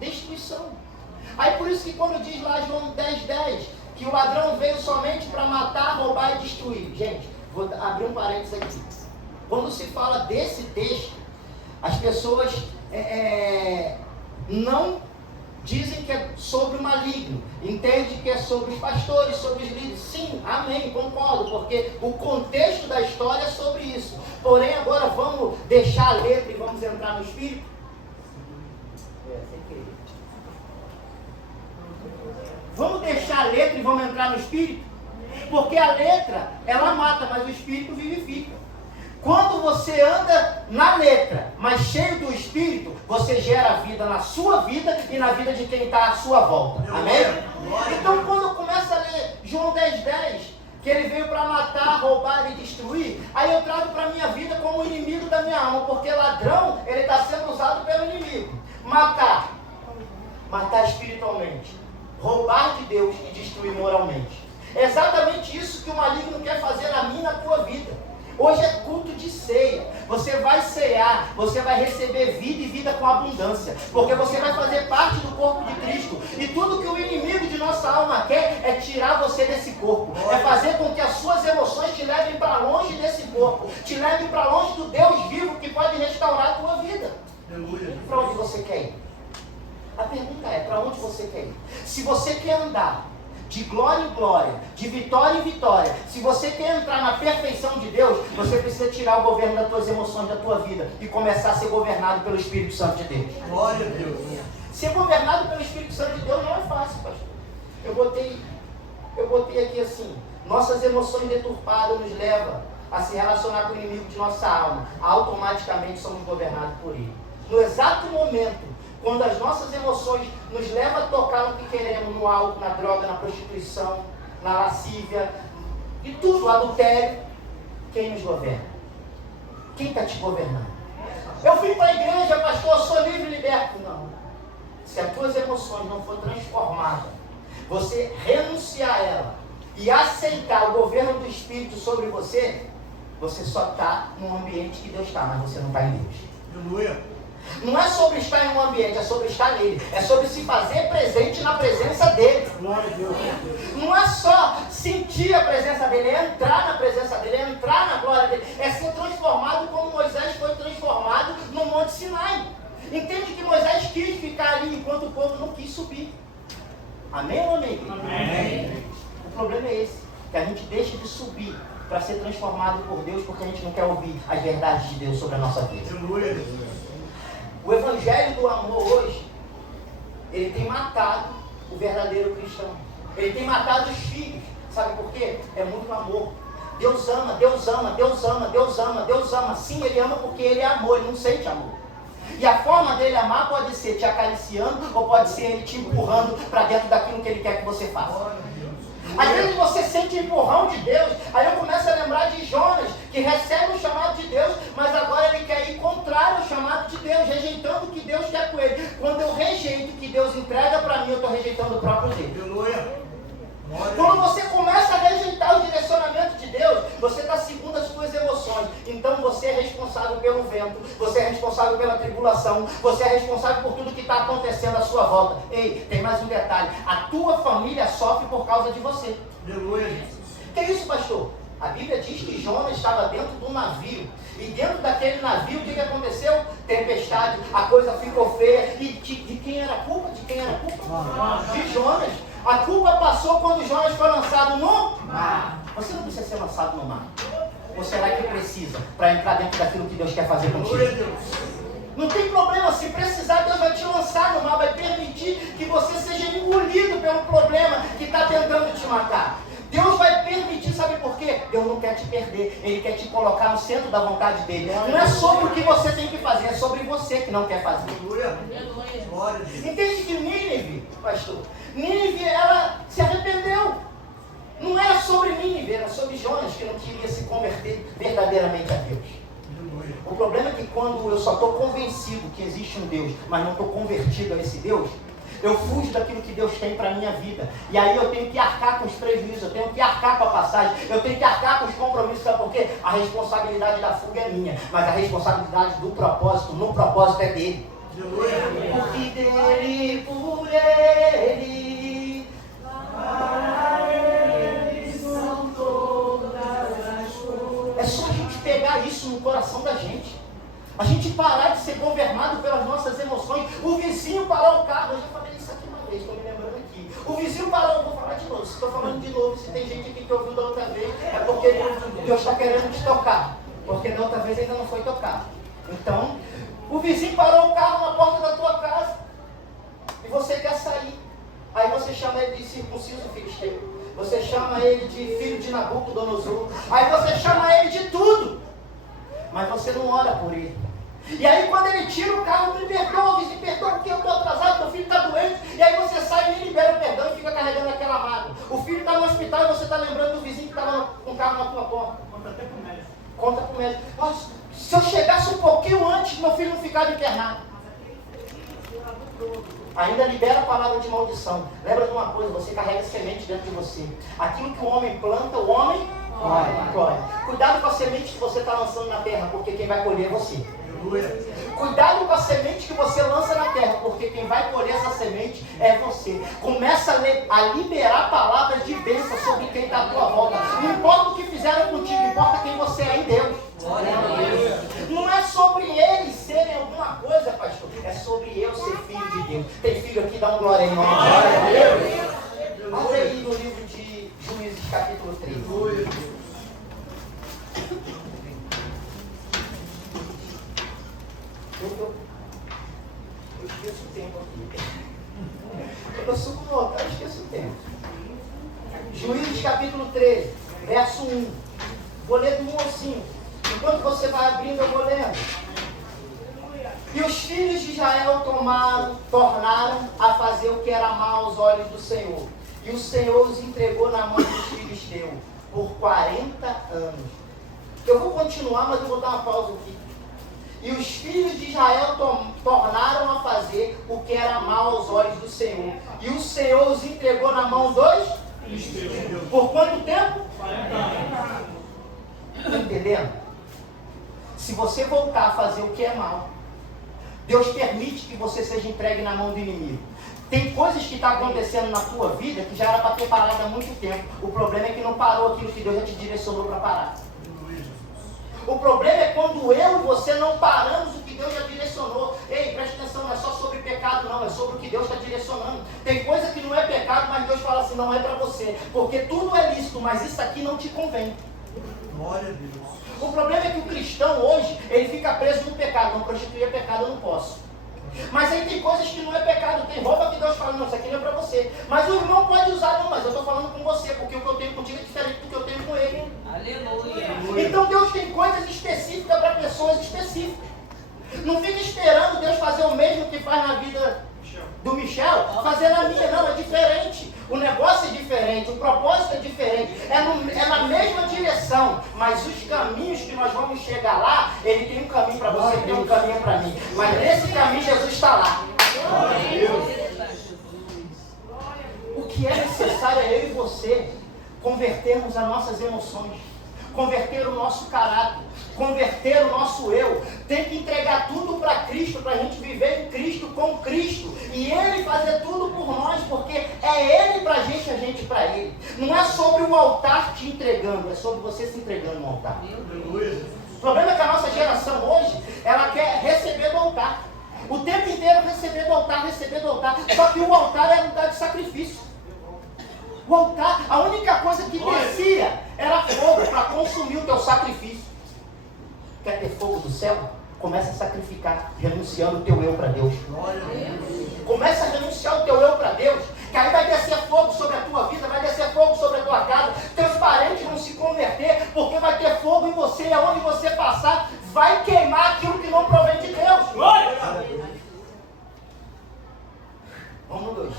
destruição. Aí por isso que quando diz lá João 10:10, que o ladrão veio somente para matar, roubar e destruir. Gente, vou abrir um parênteses aqui. Quando se fala desse texto, as pessoas não dizem que é sobre o maligno, entende que é sobre os pastores, sobre os líderes. Sim, amém, concordo, porque o contexto da história é sobre isso. Porém, agora vamos deixar a letra e vamos entrar no espírito? Sem querer. Vamos deixar a letra e vamos entrar no espírito? Porque a letra, ela mata, mas o espírito vivifica. Quando você anda na letra, mas cheio do espírito, você gera vida na sua vida e na vida de quem está à sua volta. Amém? Então, quando começa a ler João 10:10, que ele veio para matar, roubar e destruir, aí eu trago para a minha vida como inimigo da minha alma, porque ladrão, ele está sendo usado pelo inimigo. Matar espiritualmente. Roubar de Deus e destruir moralmente. É exatamente isso que o maligno quer fazer na minha e na tua vida. Hoje é culto de ceia. Você vai cear, você vai receber vida e vida com abundância. Porque você vai fazer parte do corpo de Cristo. E tudo que o inimigo de nossa alma quer é tirar você desse corpo. É fazer com que as suas emoções te levem para longe desse corpo. Te levem para longe do Deus vivo que pode restaurar a tua vida. Para onde você quer ir? A pergunta é, para onde você quer ir? Se você quer andar de glória em glória, de vitória em vitória, se você quer entrar na perfeição de Deus, você precisa tirar o governo das tuas emoções da tua vida e começar a ser governado pelo Espírito Santo de Deus. Glória a Deus. Ser governado pelo Espírito Santo de Deus não é fácil, pastor. Eu botei aqui assim, nossas emoções deturpadas nos levam a se relacionar com o inimigo de nossa alma. Automaticamente somos governados por ele. No exato momento quando as nossas emoções nos levam a tocar no que queremos, no álcool, na droga, na prostituição, na lascívia, e tudo, adultério, quem nos governa? Quem está te governando? Eu vim para a igreja, pastor, sou livre e liberto. Não. Se as tuas emoções não for transformadas, você renunciar a ela e aceitar o governo do Espírito sobre você, você só está no ambiente que Deus está, mas você não está em Deus. Aleluia. Não é sobre estar em um ambiente, é sobre estar nele. É sobre se fazer presente na presença dele. Não é só sentir a presença dele, é entrar na presença dele, é entrar na glória dele. É ser transformado como Moisés foi transformado no Monte Sinai. Entende que Moisés quis ficar ali enquanto o povo não quis subir. Amém ou amém? Amém. O problema é esse, que a gente deixa de subir para ser transformado por Deus porque a gente não quer ouvir as verdades de Deus sobre a nossa vida. O evangelho do amor hoje, ele tem matado o verdadeiro cristão. Ele tem matado os filhos. Sabe por quê? É muito amor. Deus ama, Deus ama, Deus ama, Deus ama, Deus ama. Sim, ele ama porque ele é amor, ele não sente amor. E a forma dele amar pode ser te acariciando ou pode ser ele te empurrando para dentro daquilo que ele quer que você faça. Às vezes você sente empurrão de Deus, aí eu começo a lembrar de Jonas, que recebe o chamado de Deus, mas agora ele quer ir contrário ao chamado de Deus, rejeitando o que Deus quer com ele. Quando eu rejeito o que Deus entrega para mim, eu estou rejeitando o próprio Deus. Quando você começa a rejeitar o direcionamento de Deus, você está segundo as suas emoções. Então você é responsável pelo vento, você é responsável pela tribulação, você é responsável por tudo que está acontecendo à sua volta. Ei, tem mais um detalhe: a tua família sofre por causa de você. Aleluia. Que isso, pastor? A Bíblia diz que Jonas estava dentro de um navio. E dentro daquele navio, o que aconteceu? Tempestade, a coisa ficou feia. E de quem era a culpa? De quem era a culpa? De Jonas. A culpa passou quando Jonas foi lançado no mar. Você não precisa ser lançado no mar. Ou será que precisa para entrar dentro daquilo que Deus quer fazer contigo? Não tem problema, se precisar, Deus vai te lançar no mar, vai permitir que você seja engolido pelo problema que está tentando te matar. Deus vai permitir, sabe por quê? Deus não quer te perder, Ele quer te colocar no centro da vontade dEle. Não é sobre o que você tem que fazer, é sobre você que não quer fazer. Entende que Nínive, pastor, Nínive, ela se arrependeu. Não era sobre Nínive, era sobre Jonas, que não queria se converter verdadeiramente a Deus. O problema é que quando eu só estou convencido que existe um Deus, mas não estou convertido a esse Deus, eu fujo daquilo que Deus tem para a minha vida. E aí eu tenho que arcar com os prejuízos, eu tenho que arcar com a passagem, eu tenho que arcar com os compromissos, sabe por quê? A responsabilidade da fuga é minha, mas a responsabilidade do propósito, no propósito é dele. Porque dele, por ele, para ele são todas as coisas. É só a gente pegar isso no coração da gente. A gente parar de ser governado pelas nossas emoções. O vizinho parou o carro. Eu já falei isso aqui uma vez, estou me lembrando aqui. O vizinho parou, vou falar de novo. Se estou falando de novo, se tem gente aqui que ouviu da outra vez, é porque Deus está querendo te tocar. Porque da outra vez ainda não foi tocado. Então, o vizinho parou o carro na porta da tua casa. E você quer sair. Aí você chama ele de circunciso filisteu. Você chama ele de filho de Nabucodonosor. Aí você chama ele de tudo. Mas você não ora por ele. E aí quando ele tira o carro, me perdoa, me perdoa porque eu estou atrasado, meu filho está doente. E aí você sai e me libera o perdão e fica carregando aquela mágoa. O filho está no hospital e você está lembrando do vizinho que estava com o carro na tua porta. Conta até pro médico. Conta pro médico. Nossa, se eu chegasse um pouquinho antes, meu filho não ficava internado. Ainda libera a palavra de maldição. Lembra de uma coisa, você carrega semente dentro de você. Aquilo que o homem planta, o homem colhe. Cuidado com a semente que você está lançando na terra, porque quem vai colher é você. Cuidado com a semente que você lança na terra, porque quem vai colher essa semente é você. Começa a liberar palavras de bênção sobre quem está à tua volta. Não importa o que fizeram contigo, importa quem você é em Deus. Não é sobre eles serem alguma coisa, pastor. É sobre eu ser filho de Deus. Tem filho aqui, dá um glória em nome de Deus. Olha aí no livro de Juízes, capítulo 3. Eu esqueço o tempo aqui. Quando eu subo no altar, eu esqueço o tempo. Juízes capítulo 13, verso 1. Vou ler do 1 ao 5. Enquanto você vai abrindo, eu vou lendo. E os filhos de Israel tornaram a fazer o que era mal aos olhos do Senhor. E o Senhor os entregou na mão dos filisteus por 40 anos. Eu vou continuar, mas eu vou dar uma pausa aqui. E os filhos de Israel tornaram a fazer o que era mal aos olhos do Senhor. E o Senhor os entregou na mão dos filisteus. Por quanto tempo? 40 anos. Está entendendo? Se você voltar a fazer o que é mal, Deus permite que você seja entregue na mão do inimigo. Tem coisas que estão acontecendo na tua vida que já era para ter parado há muito tempo. O problema é que não parou aquilo que Deus já te direcionou para parar. O problema é quando eu e você não paramos o que Deus já direcionou. Ei, preste atenção, não é só sobre pecado não, é sobre o que Deus está direcionando. Tem coisa que não é pecado, mas Deus fala assim, não é para você. Porque tudo é lícito, mas isso aqui não te convém. Glória a Deus. O problema é que o cristão hoje, ele fica preso no pecado. Não, prostituir é pecado, eu não posso. Mas aí tem coisas que não é pecado. Tem roupa que Deus fala, não, isso aqui não é para você. Mas o irmão pode usar, não, mas eu estou falando com você, porque o que eu tenho contigo é diferente do que eu tenho com ele. Aleluia. Então Deus tem coisas específicas para pessoas específicas. Não fica esperando Deus fazer o mesmo que faz na vida do Michel, fazer na minha, não, é diferente. O negócio é diferente, o propósito é diferente, é na mesma direção, mas os caminhos que nós vamos chegar lá, ele tem um caminho para você, tem um caminho para mim, mas nesse caminho Jesus está lá. O que é necessário é eu e você convertermos as nossas emoções. converter o nosso caráter, converter o nosso eu. Tem que entregar tudo para Cristo, para a gente viver em Cristo, com Cristo. E Ele fazer tudo por nós, porque é Ele para a gente para Ele. Não é sobre o altar te entregando, é sobre você se entregando no altar. O problema é que a nossa geração hoje, ela quer receber do altar. O tempo inteiro receber do altar, receber do altar. Só que o altar é lugar de sacrifício. O altar, a única coisa que descia era fogo para consumir o teu sacrifício. Quer ter fogo do céu? Começa a sacrificar, renunciando o teu eu para Deus. Começa a renunciar o teu eu para Deus, que aí vai descer fogo sobre a tua vida, vai descer fogo sobre a tua casa, teus parentes vão se converter, porque vai ter fogo em você, e aonde você passar, vai queimar aquilo que não provém de Deus. Vamos no 2.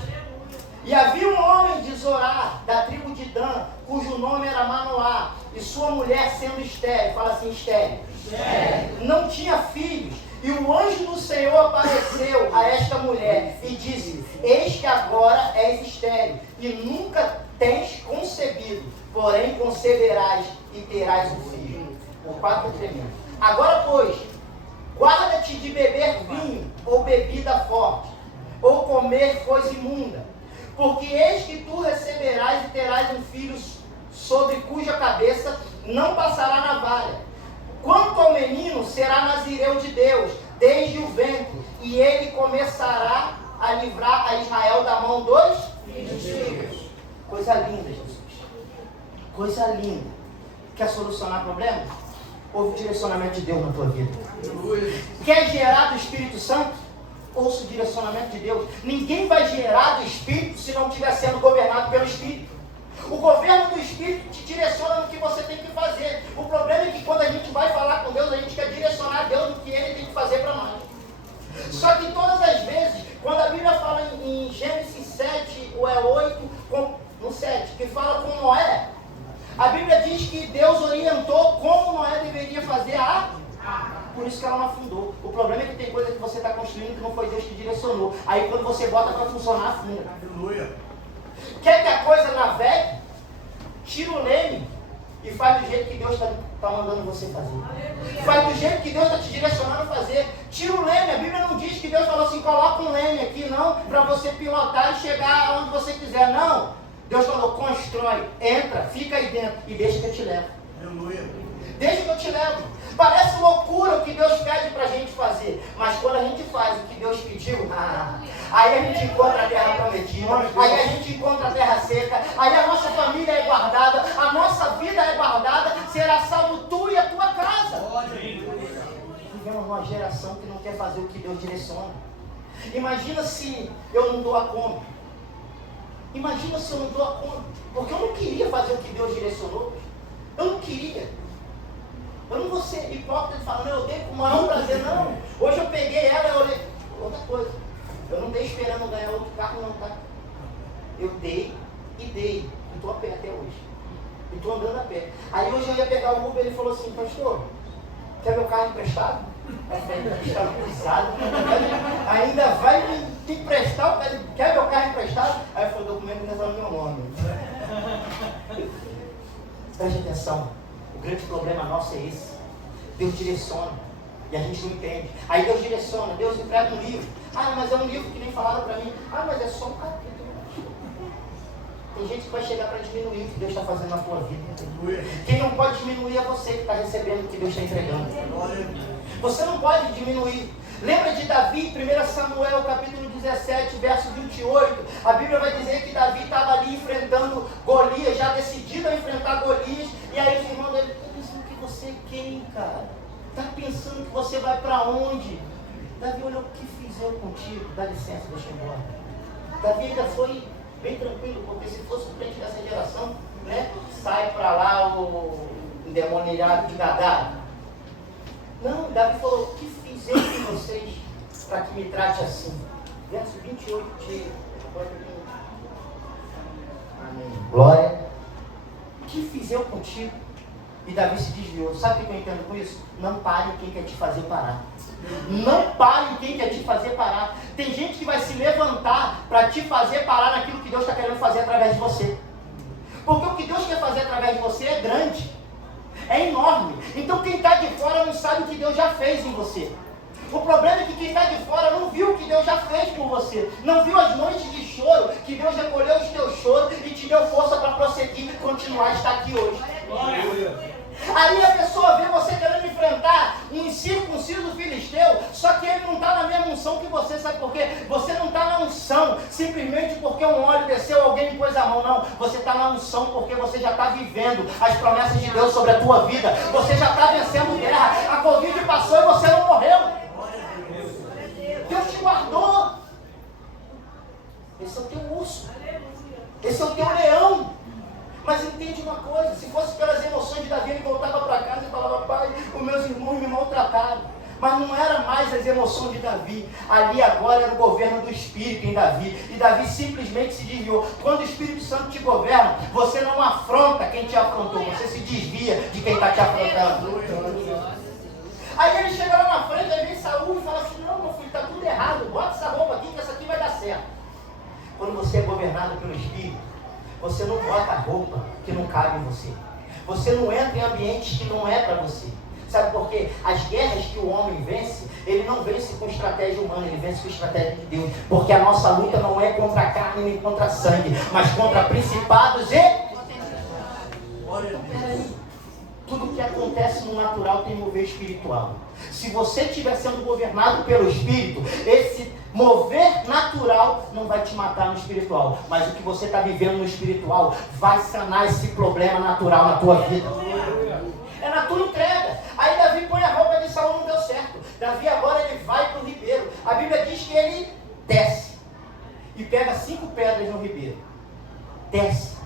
E havia um homem de Zorá, da tribo de Dan, cujo nome era Manoá, e sua mulher sendo estéril, fala assim, estéril, não tinha filhos. E o anjo do Senhor apareceu a esta mulher e disse: eis que agora és estéril, e nunca tens concebido, porém conceberás e terás um filho. O 4 é tremendo. Agora, pois, guarda-te de beber vinho ou bebida forte, ou comer coisa imunda, porque eis que tu receberás e terás um filho, sobre cuja cabeça não passará navalha. Quanto ao menino, será nazireu de Deus, desde o ventre, e ele começará a livrar a Israel da mão dos inimigos. Coisa linda, Jesus. Coisa linda. Quer solucionar problemas? Ouve o direcionamento de Deus na tua vida. Quer gerar do Espírito Santo? Ouça o direcionamento de Deus. Ninguém vai gerar do Espírito se não estiver sendo governado pelo Espírito. O governo do Espírito te direciona no que você tem que fazer. O problema é que quando a gente vai falar com Deus, a gente quer direcionar Deus no que Ele tem que fazer para nós. Só que todas as vezes, quando a Bíblia fala em Gênesis 7, ou é 8, no 7, que fala com Noé, a Bíblia diz que Deus orientou como Noé deveria fazer a arca. Por isso que ela não afundou. O problema é que tem coisa que você está construindo que não foi Deus que direcionou. Aí quando você bota para funcionar, afunda. Aleluia. Quer que a coisa navegue? Tira o leme e faz do jeito que Deus está mandando você fazer. Aleluia. Faz do jeito que Deus está te direcionando a fazer. Tira o leme. A Bíblia não diz que Deus falou assim, coloca um leme aqui, não, para você pilotar e chegar aonde você quiser. Não. Deus falou, constrói, entra, fica aí dentro e deixa que eu te levo. Aleluia. Deixa que eu te levo. Parece loucura o que Deus pede para a gente fazer, mas quando a gente faz o que Deus pediu, aí a gente encontra a terra prometida, aí a gente encontra a terra seca, aí a nossa família é guardada, a nossa vida é guardada, será salvo tu e a tua casa. Vivemos numa geração que não quer fazer o que Deus direciona. Imagina se eu não dou a conta. Imagina se eu não dou a conta, porque eu não queria fazer o que Deus direcionou. Eu não queria. Eu não vou ser hipócrita de falar, não, eu dei com o maior prazer, não. Hoje eu peguei ela e olhei. Outra coisa, eu não dei esperando ganhar outro carro, não, tá? Eu dei e dei. E estou a pé até hoje. E estou andando a pé. Aí hoje eu ia pegar o Uber e ele falou assim, pastor, quer meu carro emprestado? Eu falei, está usado. Ainda vai me emprestar? Quer meu carro emprestado? Aí eu falei, o documento não é no meu nome. Preste atenção. O grande problema nosso é esse. Deus direciona e a gente não entende. Aí Deus direciona, Deus entrega um livro. Ah, mas é um livro que nem falaram para mim. Ah, mas é só um capítulo. Tem gente que vai chegar para diminuir o que Deus está fazendo na tua vida. Quem não pode diminuir é você que está recebendo o que Deus está entregando. Você não pode diminuir. Lembra de Davi, 1 Samuel capítulo 17, verso 28. A Bíblia vai dizer que Davi estava ali enfrentando Golias, já decidido a enfrentar Golias. E aí os irmãos dele, está pensando que você é quem, cara? Está pensando que você vai para onde? Davi olhou, o que fiz eu contigo? Dá licença, deixa eu ir embora. Davi ainda foi bem tranquilo, porque se fosse o crente dessa geração, né? Sai para lá o endemoniado de Gadara. Não, Davi falou, o que fiz eu com vocês para que me trate assim? Verso 28 de... Amém. Glória. O que fiz eu contigo? E Davi se desviou. Sabe o que eu entendo com isso? Não pare quem quer te fazer parar. Não pare quem quer te fazer parar. Tem gente que vai se levantar para te fazer parar naquilo que Deus está querendo fazer através de você. Porque o que Deus quer fazer através de você é grande. é enorme. Então quem está de fora não sabe o que Deus já fez em você. O problema é que quem está de fora não viu o que Deus já fez por você. Não viu as noites de choro, que Deus recolheu os teus choros e te deu força para prosseguir e continuar a estar aqui hoje. Aí a pessoa vê você querendo enfrentar um incircunciso filisteu, só que ele não está na mesma unção que você, sabe por quê? Você não está na unção simplesmente porque um óleo desceu, alguém me pôs a mão, não. Você está na unção porque você já está vivendo as promessas de Deus sobre a tua vida. Você já está vencendo guerra. A Covid passou e você não morreu. Deus te guardou. Esse é o teu urso. Esse é o teu leão. Mas entende uma coisa, se fosse pelas emoções de Davi, ele voltava para casa e falava: pai, os meus irmãos me maltrataram. Mas não era mais as emoções de Davi. Ali agora era o governo do Espírito em Davi. E Davi simplesmente se desviou. Quando o Espírito Santo te governa, você não afronta quem te afrontou. Você se desvia de quem está te afrontando. Aí ele chega lá na frente, aí vem Saúl e fala assim: não, meu filho, está tudo errado. Bota essa roupa aqui que essa aqui vai dar certo. Quando você é governado pelo Espírito, você não bota roupa que não cabe em você. Você não entra em ambientes que não é para você. Sabe por quê? As guerras que o homem vence, ele não vence com estratégia humana, ele vence com estratégia de Deus. Porque a nossa luta não é contra a carne nem contra a sangue, mas contra principados e... Tudo que acontece no natural tem mover espiritual. Se você estiver sendo governado pelo Espírito, esse mover natural não vai te matar no espiritual. Mas o que você está vivendo no espiritual vai sanar esse problema natural na tua vida. É na tua entrega. Aí Davi põe a roupa de Saúl, não deu certo. Davi agora ele vai para o ribeiro. A Bíblia diz que ele desce e pega 5 pedras no ribeiro. Desce.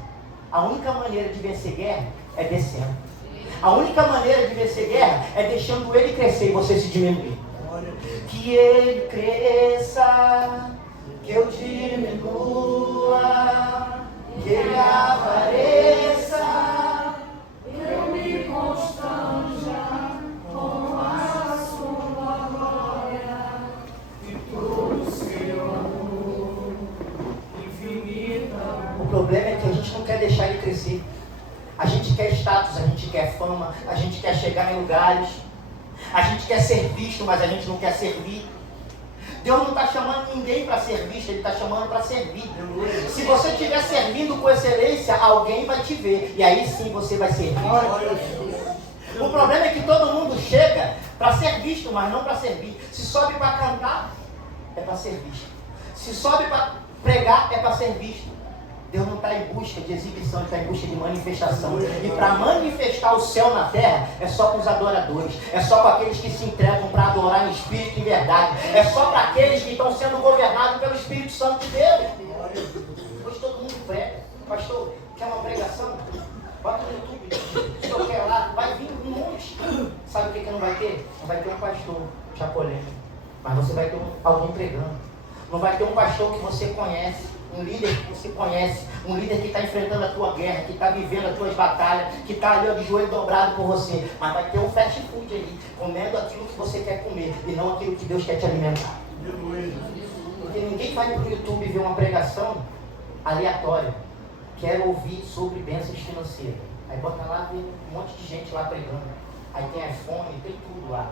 A única maneira de vencer guerra é descendo. A única maneira de vencer guerra é deixando ele crescer e você se diminuir. Que ele cresça, que eu diminua, que ele apareça, eu me constranja com a sua glória e todo Senhor infinita. O problema é que a gente não quer deixar ele crescer. A gente quer status, a gente quer fama, a gente quer chegar em lugares, a gente quer ser visto, mas a gente não quer servir. Deus não está chamando ninguém para ser visto, Ele está chamando para servir. Se você estiver servindo com excelência, alguém vai te ver, e aí sim você vai servir. O problema é que todo mundo chega para ser visto, mas não para servir. Se sobe para cantar, é para ser visto. Se sobe para pregar, é para ser visto. Deus não está em busca de exibição, Ele está em busca de manifestação. E para manifestar o céu na terra, é só com os adoradores. É só com aqueles que se entregam para adorar em espírito e em verdade. É só para aqueles que estão sendo governados pelo Espírito Santo de Deus. Hoje todo mundo prega. Pastor, quer uma pregação? Bota no YouTube. Se eu quero lá, vai vir um monte. Sabe o que não vai ter? Não vai ter um pastor chacolé. Mas você vai ter alguém pregando. Não vai ter um pastor que você conhece. Um líder que você conhece, um líder que está enfrentando a tua guerra, que está vivendo as tuas batalhas, que está ali de joelho dobrado por você, mas vai ter um fast food ali, comendo aquilo que você quer comer e não aquilo que Deus quer te alimentar. Porque ninguém vai para o YouTube ver uma pregação aleatória. Quero ouvir sobre bênçãos financeiras. Aí bota lá, vê um monte de gente lá pregando. Aí tem iPhone, tem tudo lá.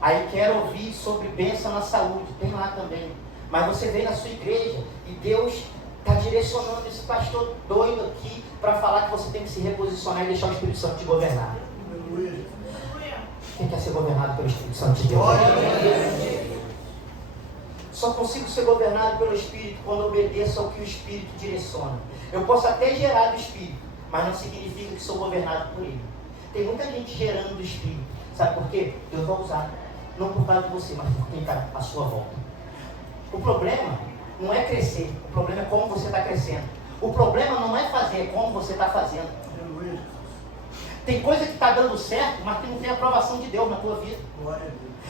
Aí quero ouvir sobre bênção na saúde, tem lá também. Mas você vem na sua igreja e Deus está direcionando esse pastor doido aqui para falar que você tem que se reposicionar e deixar o Espírito Santo te governar. Quem quer ser governado pelo Espírito Santo de Deus? Só consigo ser governado pelo Espírito quando obedeço ao que o Espírito direciona. Eu posso até gerar do Espírito, mas não significa que sou governado por ele. Tem muita gente gerando do Espírito. Sabe por quê? Deus vai usar. Não por causa de você, mas por quem está à sua volta. O problema não é crescer, o problema é como você está crescendo. O problema não é fazer, é como você está fazendo. Tem coisa que está dando certo, mas que não tem aprovação de Deus na tua vida.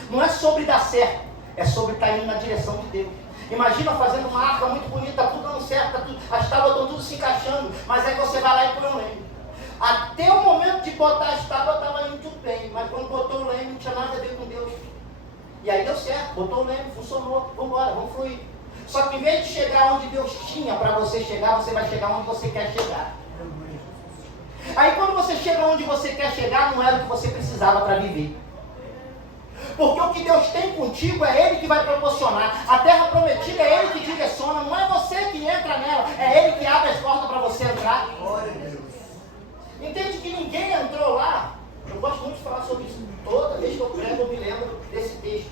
Não é sobre dar certo, é sobre estar indo na direção de Deus. Imagina fazendo uma arca muito bonita, está tudo dando certo, as tábuas estão tudo se encaixando, mas aí você vai lá e põe um leme. Até o momento de botar as tábuas estava indo tudo bem, mas quando botou o leme não tinha nada a ver com Deus. E aí deu certo, botou o leme, funcionou, vamos embora, vamos fluir. Só que em vez de chegar onde Deus tinha para você chegar, você vai chegar onde você quer chegar. Aí quando você chega onde você quer chegar, não era o que você precisava para viver. Porque o que Deus tem contigo é Ele que vai proporcionar. A terra prometida é Ele que direciona, não é você que entra nela, é Ele que abre as portas para você entrar. Glória a Deus. Entende que ninguém entrou lá. Eu gosto muito de falar sobre isso. Toda vez que eu prego, eu me lembro desse texto.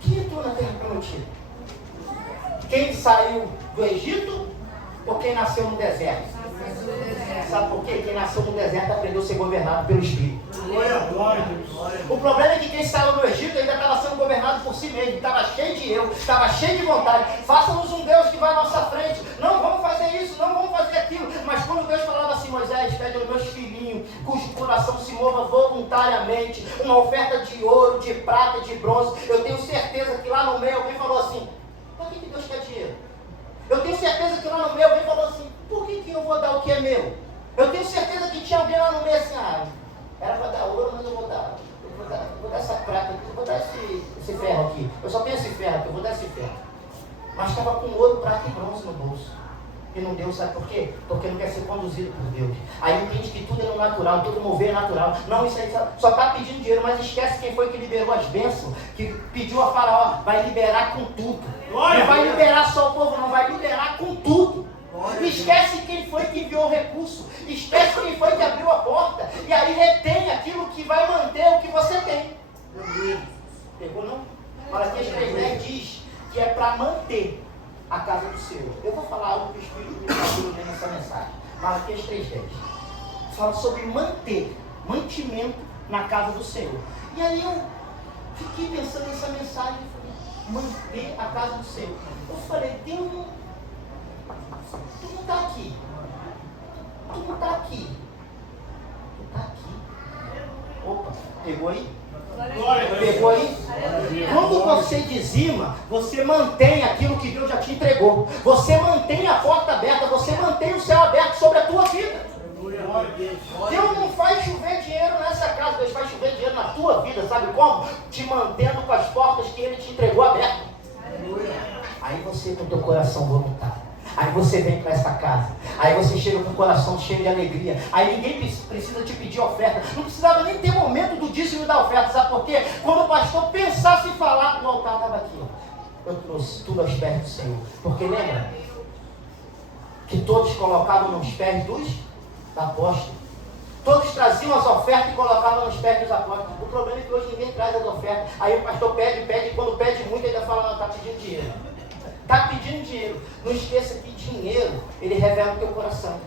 Quem entrou na terra prometida? Quem saiu do Egito ou quem nasceu no deserto? Sabe por quê? Quem nasceu no deserto aprendeu a ser governado pelo Espírito. O problema é que quem saiu do Egito ainda estava sendo governado por si mesmo, estava cheio de eu, estava cheio de vontade. Faça-nos um Deus que vai à nossa frente. Não vamos fazer isso, não vamos fazer aquilo. Mas quando Deus falava assim, Moisés, pede aos meus filhinhos, cujo coração se mova voluntariamente, uma oferta de ouro, de prata, de bronze, eu tenho certeza que lá no meio alguém falou assim, por que Deus quer dinheiro? Eu tenho certeza que lá no meio alguém falou assim, por que eu vou dar o que é meu? Eu tenho certeza que tinha alguém lá no meio assim, era para dar ouro, mas eu vou dar essa prata, eu vou dar esse ferro aqui. Eu só tenho esse ferro aqui, eu vou dar esse ferro. Mas estava com ouro, prata e bronze no bolso. E não deu, sabe por quê? Porque não quer ser conduzido por Deus. Aí entende que tudo é no natural, todo mover é natural. Não, isso aí só está pedindo dinheiro, mas esquece quem foi que liberou as bênçãos, que pediu a Faraó, vai liberar com tudo. Não vai liberar só o povo, não, vai liberar com tudo. Esquece quem foi que enviou o recurso, esquece quem foi que abriu a porta, e aí retém aquilo que vai manter o que você tem. Pegou não? Malaquias 3:10 diz que é para manter a casa do Senhor. Eu vou falar algo que o Espírito me falou nessa mensagem. Malaquias 3:10 fala sobre mantimento na casa do Senhor. E aí eu fiquei pensando nessa mensagem e falei, manter a casa do Senhor. Eu falei, Deus, tu não está aqui. Tu não está aqui. Tu está aqui. Opa, pegou aí? Pegou aí? Quando você dizima, você mantém aquilo que Deus já te entregou. Você mantém a porta aberta, você mantém o céu aberto sobre a tua vida. Deus não faz chover dinheiro nessa casa, Deus faz chover dinheiro na tua vida, sabe como? Te mantendo com as portas que Ele te entregou abertas. Aí você com o teu coração voluntário. Aí você vem para essa casa, aí você chega com o coração cheio de alegria, aí ninguém precisa te pedir oferta, não precisava nem ter momento do dízimo da oferta, sabe por quê? Quando o pastor pensasse em falar, o altar estava aqui, ó. Eu trouxe tudo aos pés do Senhor, porque lembra que todos colocavam nos pés dos apóstolos, todos traziam as ofertas e colocavam nos pés dos apóstolos. O problema é que hoje ninguém traz as ofertas, aí o pastor pede, e quando pede muito ainda fala, não, está pedindo dinheiro. Está pedindo dinheiro. Não esqueça que dinheiro, ele revela o teu coração.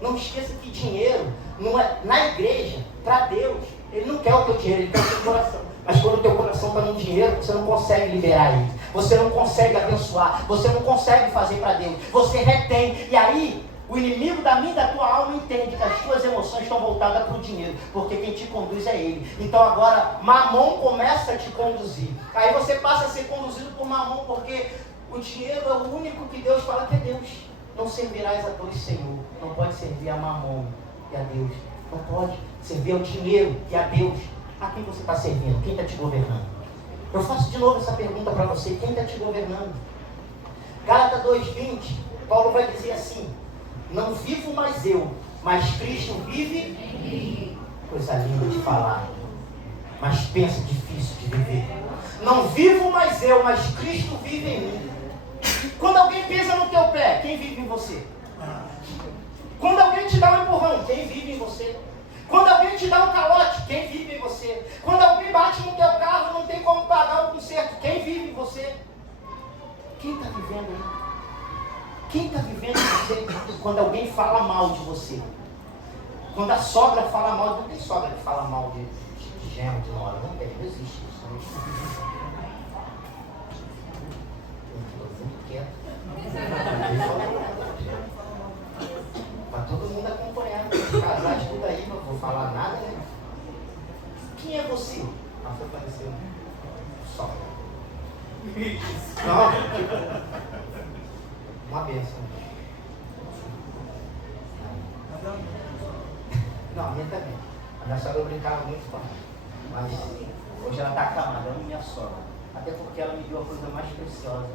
Não esqueça que dinheiro, não é, na igreja, para Deus, Ele não quer o teu dinheiro, Ele quer o teu coração. Mas quando o teu coração está no dinheiro, você não consegue liberar ele. Você não consegue abençoar. Você não consegue fazer para Deus. Você retém. E aí, o inimigo da minha e da tua alma entende que as tuas emoções estão voltadas para o dinheiro, porque quem te conduz é ele. Então agora, Mamon começa a te conduzir. Aí você passa a ser conduzido por Mamon, porque o dinheiro é o único que Deus fala que é Deus. Não servirás a dois Senhor. Não pode servir a Mamon e a Deus. Não pode servir ao dinheiro e a Deus. A quem você está servindo? Quem está te governando? Eu faço de novo essa pergunta para você. Quem está te governando? Gálatas 2:20, Paulo vai dizer assim: não vivo mais eu, mas Cristo vive em mim. Coisa linda de falar, mas pensa difícil de viver. Não vivo mais eu, mas Cristo vive em mim. Quando alguém pisa no teu pé, quem vive em você? Quando alguém te dá um empurrão, quem vive em você? Quando alguém te dá um calote, quem vive em você? Quando alguém bate no teu carro, não tem como pagar o conserto, quem vive em você? Quem está vivendo aí? Quem está vivendo você quando alguém fala mal de você? Quando a sogra fala mal, não tem sogra que fala mal de genro, de nora, não tem, não existe isso. Muito quieto. Para todo mundo acompanhar. Casar, tudo aí, não vou falar nada, né? Quem é você? Ah, foi aparecer. Sogra. Não, uma benção. Não, a minha também. A minha sogra eu brincava muito com ela. Mas hoje ela está acamada, eu não minha sogra. Até porque ela me deu a coisa mais preciosa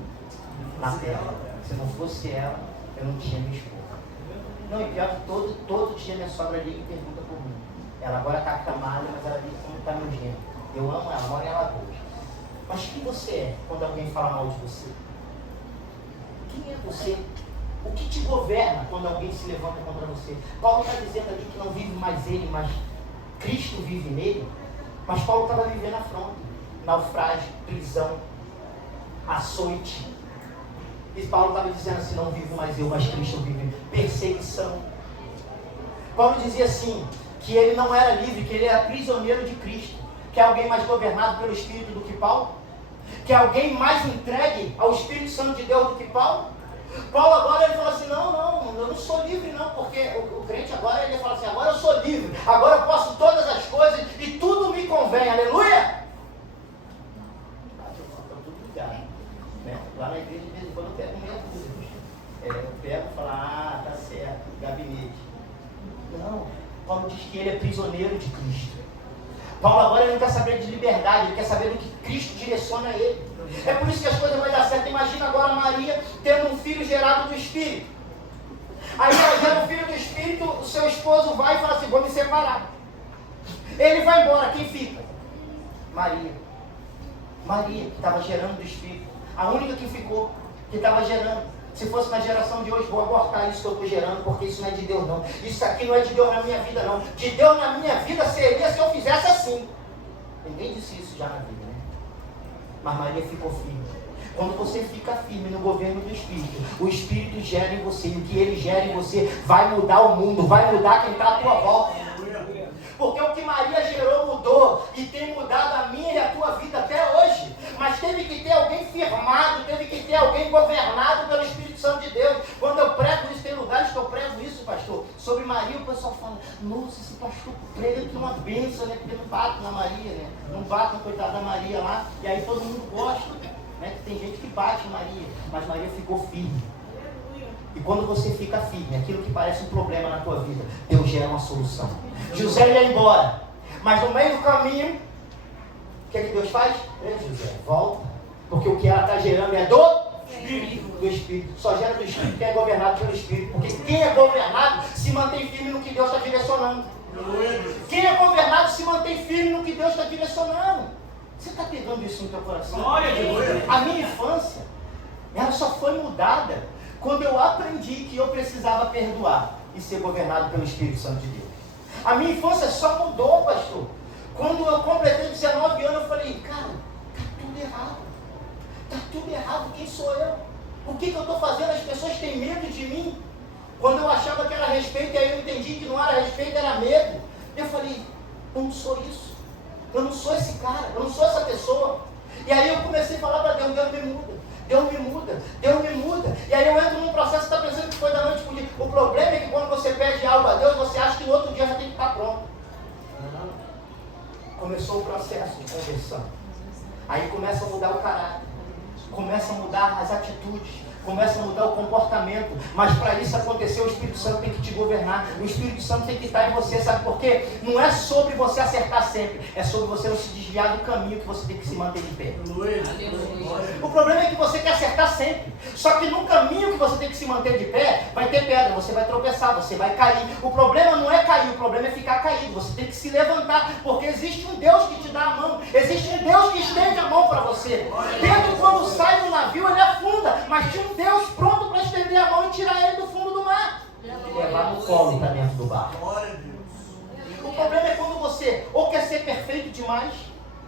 na terra. Se não fosse ela, eu não tinha minha esposa. Não, e pior que todo dia minha sogra liga e pergunta por mim. Ela agora está acamada, mas ela diz como está nojenta. Eu amo ela, moro em Alagoas. Mas quem você é quando alguém fala mal de você? Quem é você? O que te governa quando alguém se levanta contra você? Paulo está dizendo ali que não vive mais ele, mas Cristo vive nele. Mas Paulo estava vivendo afronta, naufrágio, prisão, açoite. E Paulo estava dizendo assim, não vivo mais eu, mas Cristo vive. Perseguição. Paulo dizia assim, que ele não era livre, que ele era prisioneiro de Cristo. Que é alguém mais governado pelo Espírito do que Paulo? Que é alguém mais entregue ao Espírito Santo de Deus do que Paulo? Paulo agora ele fala assim, não, eu não sou livre não, porque o crente agora ele fala assim, agora eu sou livre, agora eu posso todas as coisas e tudo me convém, aleluia! Está tudo ligado, né? Lá na igreja de vez em quando eu pego meia dúzia, eu pego e falo, tá certo, gabinete. Não, Paulo diz que ele é prisioneiro de Cristo. Paulo agora ele não quer saber de liberdade, ele quer saber do que Cristo direciona ele. É por isso que as coisas vão dar certo. Imagina agora Maria tendo um filho gerado do Espírito. Aí ela gera um filho do Espírito, o seu esposo vai e fala assim, vou me separar. Ele vai embora, quem fica? Maria. Maria, que estava gerando do Espírito. A única que ficou, que estava gerando. Se fosse na geração de hoje, vou abortar isso que eu estou gerando, porque isso não é de Deus não. Isso aqui não é de Deus na minha vida não. De Deus na minha vida seria se eu fizesse assim. Ninguém disse isso já na vida, né? Mas Maria ficou firme. Quando você fica firme no governo do Espírito, o Espírito gera em você, e o que ele gera em você vai mudar o mundo, vai mudar quem está à tua volta. Porque o que Maria gerou mudou, e tem mudado a minha e a tua vida até hoje. Mas teve que ter alguém firmado, teve que ter alguém governado pelo Espírito Santo de Deus. Quando eu prego isso, tem lugares que eu prego isso, pastor, sobre Maria, o pessoal fala, nossa, esse pastor prega que é uma bênção, né? Porque não bate na Maria, né? Não bate na coitada da Maria lá, e aí todo mundo gosta, né? Que tem gente que bate em Maria, mas Maria ficou firme. E quando você fica firme, aquilo que parece um problema na tua vida, Deus gera uma solução. José ia embora, mas no meio do caminho, o que é que Deus faz? José, volta, porque o que ela está gerando é do Espírito. Do Espírito. Só gera do Espírito quem é governado pelo Espírito, porque quem é governado se mantém firme no que Deus está direcionando. Quem é governado se mantém firme no que Deus está direcionando. Você está pegando isso no teu coração? A minha infância, ela só foi mudada quando eu aprendi que eu precisava perdoar e ser governado pelo Espírito Santo de Deus. A minha infância só mudou, pastor, quando eu completei 19 anos. Eu falei, cara, está tudo errado. Está tudo errado, quem sou eu? O que eu estou fazendo? As pessoas têm medo de mim. Quando eu achava que era respeito, e aí eu entendi que não era respeito, era medo. Eu falei, eu não sou isso. Eu não sou esse cara, eu não sou essa pessoa. E aí eu comecei a falar para Deus, Deus me muda. Deus me muda, Deus me muda. E aí eu entro num processo que está pensando que foi da noite para o dia. O problema é que quando você pede algo a Deus, você acha que no outro dia já tem que estar pronto. Não. Começou o processo de conversão. Aí começa a mudar o caráter, começa a mudar as atitudes, começa a mudar o comportamento. Mas para isso acontecer, o Espírito Santo tem que te governar. O Espírito Santo tem que estar em você, sabe por quê? Não é sobre você acertar sempre, é sobre você não se desviar do caminho que você tem que se manter de pé. O problema é que você quer acertar sempre, só que no caminho que você tem que se manter de pé, vai ter pedra, você vai tropeçar, você vai cair. O problema não é cair, o problema é ficar caído. Você tem que se levantar, porque existe um Deus que te dá a mão, existe um Deus que estende a mão para você. Pedro, quando sai do navio, ele afunda, mas tinha um Deus pronto para estender a mão e tirar ele do fundo do mar e levar no colo para dentro do barco. O problema é quando você ou quer ser perfeito demais,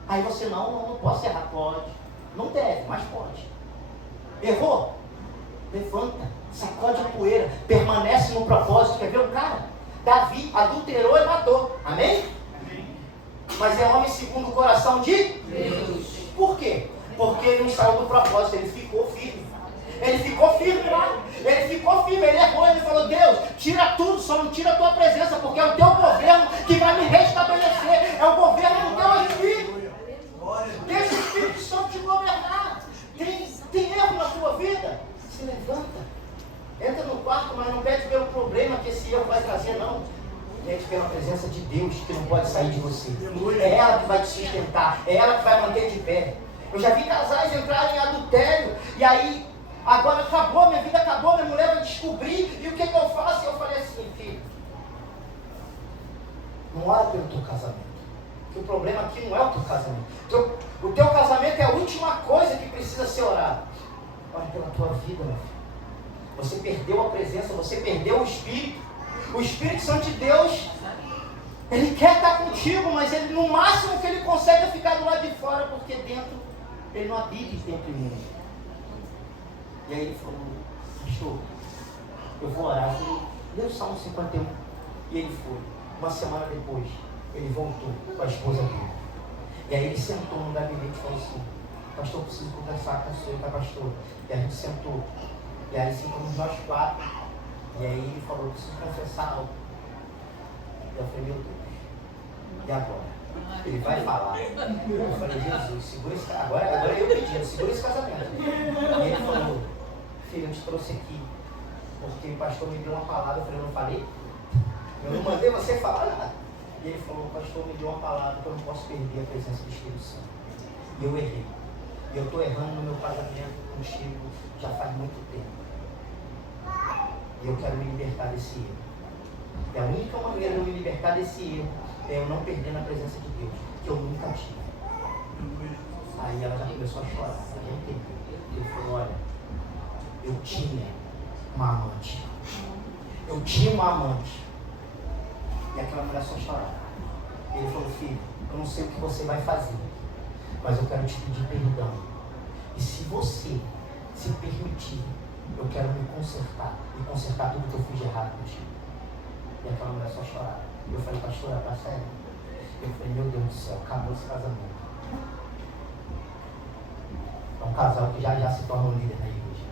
aí você não pode errar. Pode, não deve, mas pode. Errou? Levanta, sacode a poeira, permanece no propósito. Quer ver um cara? Davi adulterou e matou, amém? Mas é homem segundo o coração de Deus. Por quê? Porque ele não saiu do propósito, ele ficou firme. Ele ficou firme lá, ele ficou firme, ele errou, ele falou, Deus, tira tudo, só não tira a tua presença, porque é o teu governo que vai me restabelecer, é o governo do teu Espírito. Deixa o Espírito Santo te governar. Tem erro na tua vida? Se levanta, entra no quarto, mas não pede pelo problema que esse erro vai trazer, não. Pede pela presença de Deus que não pode sair de você. É ela que vai te sustentar, é ela que vai manter de pé. Eu já vi casais entrarem em adultério, e aí, agora acabou, minha vida acabou, minha mulher vai descobrir, e o que eu faço? Eu falei assim, não ora pelo teu casamento. Porque o problema aqui não é o teu casamento. O teu casamento é a última coisa que precisa ser orado. Ora pela tua vida, meu filho. Você perdeu a presença, você perdeu o Espírito. O Espírito Santo de Deus, ele quer estar contigo, mas ele, no máximo que ele consegue é ficar do lado de fora, porque dentro ele não habita em tempo imundo. E aí ele falou, pastor, eu vou orar. Eu falei, lê o Salmo 51. E ele foi. Uma semana depois, ele voltou com a esposa dele. E aí ele sentou no gabinete e falou assim, pastor, eu preciso conversar com o senhor e com a pastora. E a gente sentou. E aí sentamos nós quatro. E aí ele falou, eu preciso confessar algo. E eu falei, meu Deus, e agora? Ele vai falar. Eu falei, Jesus, segura esse casamento. Agora eu pedi, segura esse casamento. E ele falou, filho, eu te trouxe aqui porque o pastor me deu uma palavra. Eu falei, eu não falei? Eu não mandei você falar nada. E ele falou, o pastor me deu uma palavra que eu não posso perder a presença do Espírito Santo. E eu errei. E eu estou errando no meu casamento contigo já faz muito tempo. E eu quero me libertar desse erro. E a única maneira de eu me libertar desse erro é eu não perder na presença de Deus, que eu nunca tive. Aí ela já começou a chorar, ela já entendeu. Ele falou, olha, eu tinha uma amante. Eu tinha uma amante. E aquela mulher só chorava. Ele falou, filho, eu não sei o que você vai fazer, mas eu quero te pedir perdão. E se você se permitir, eu quero me consertar e consertar tudo que eu fiz de errado contigo. E aquela mulher só chorava. Eu falei, pastora, tá sério? Eu falei, meu Deus do céu, acabou esse casamento. É um casal que já se torna um líder na igreja.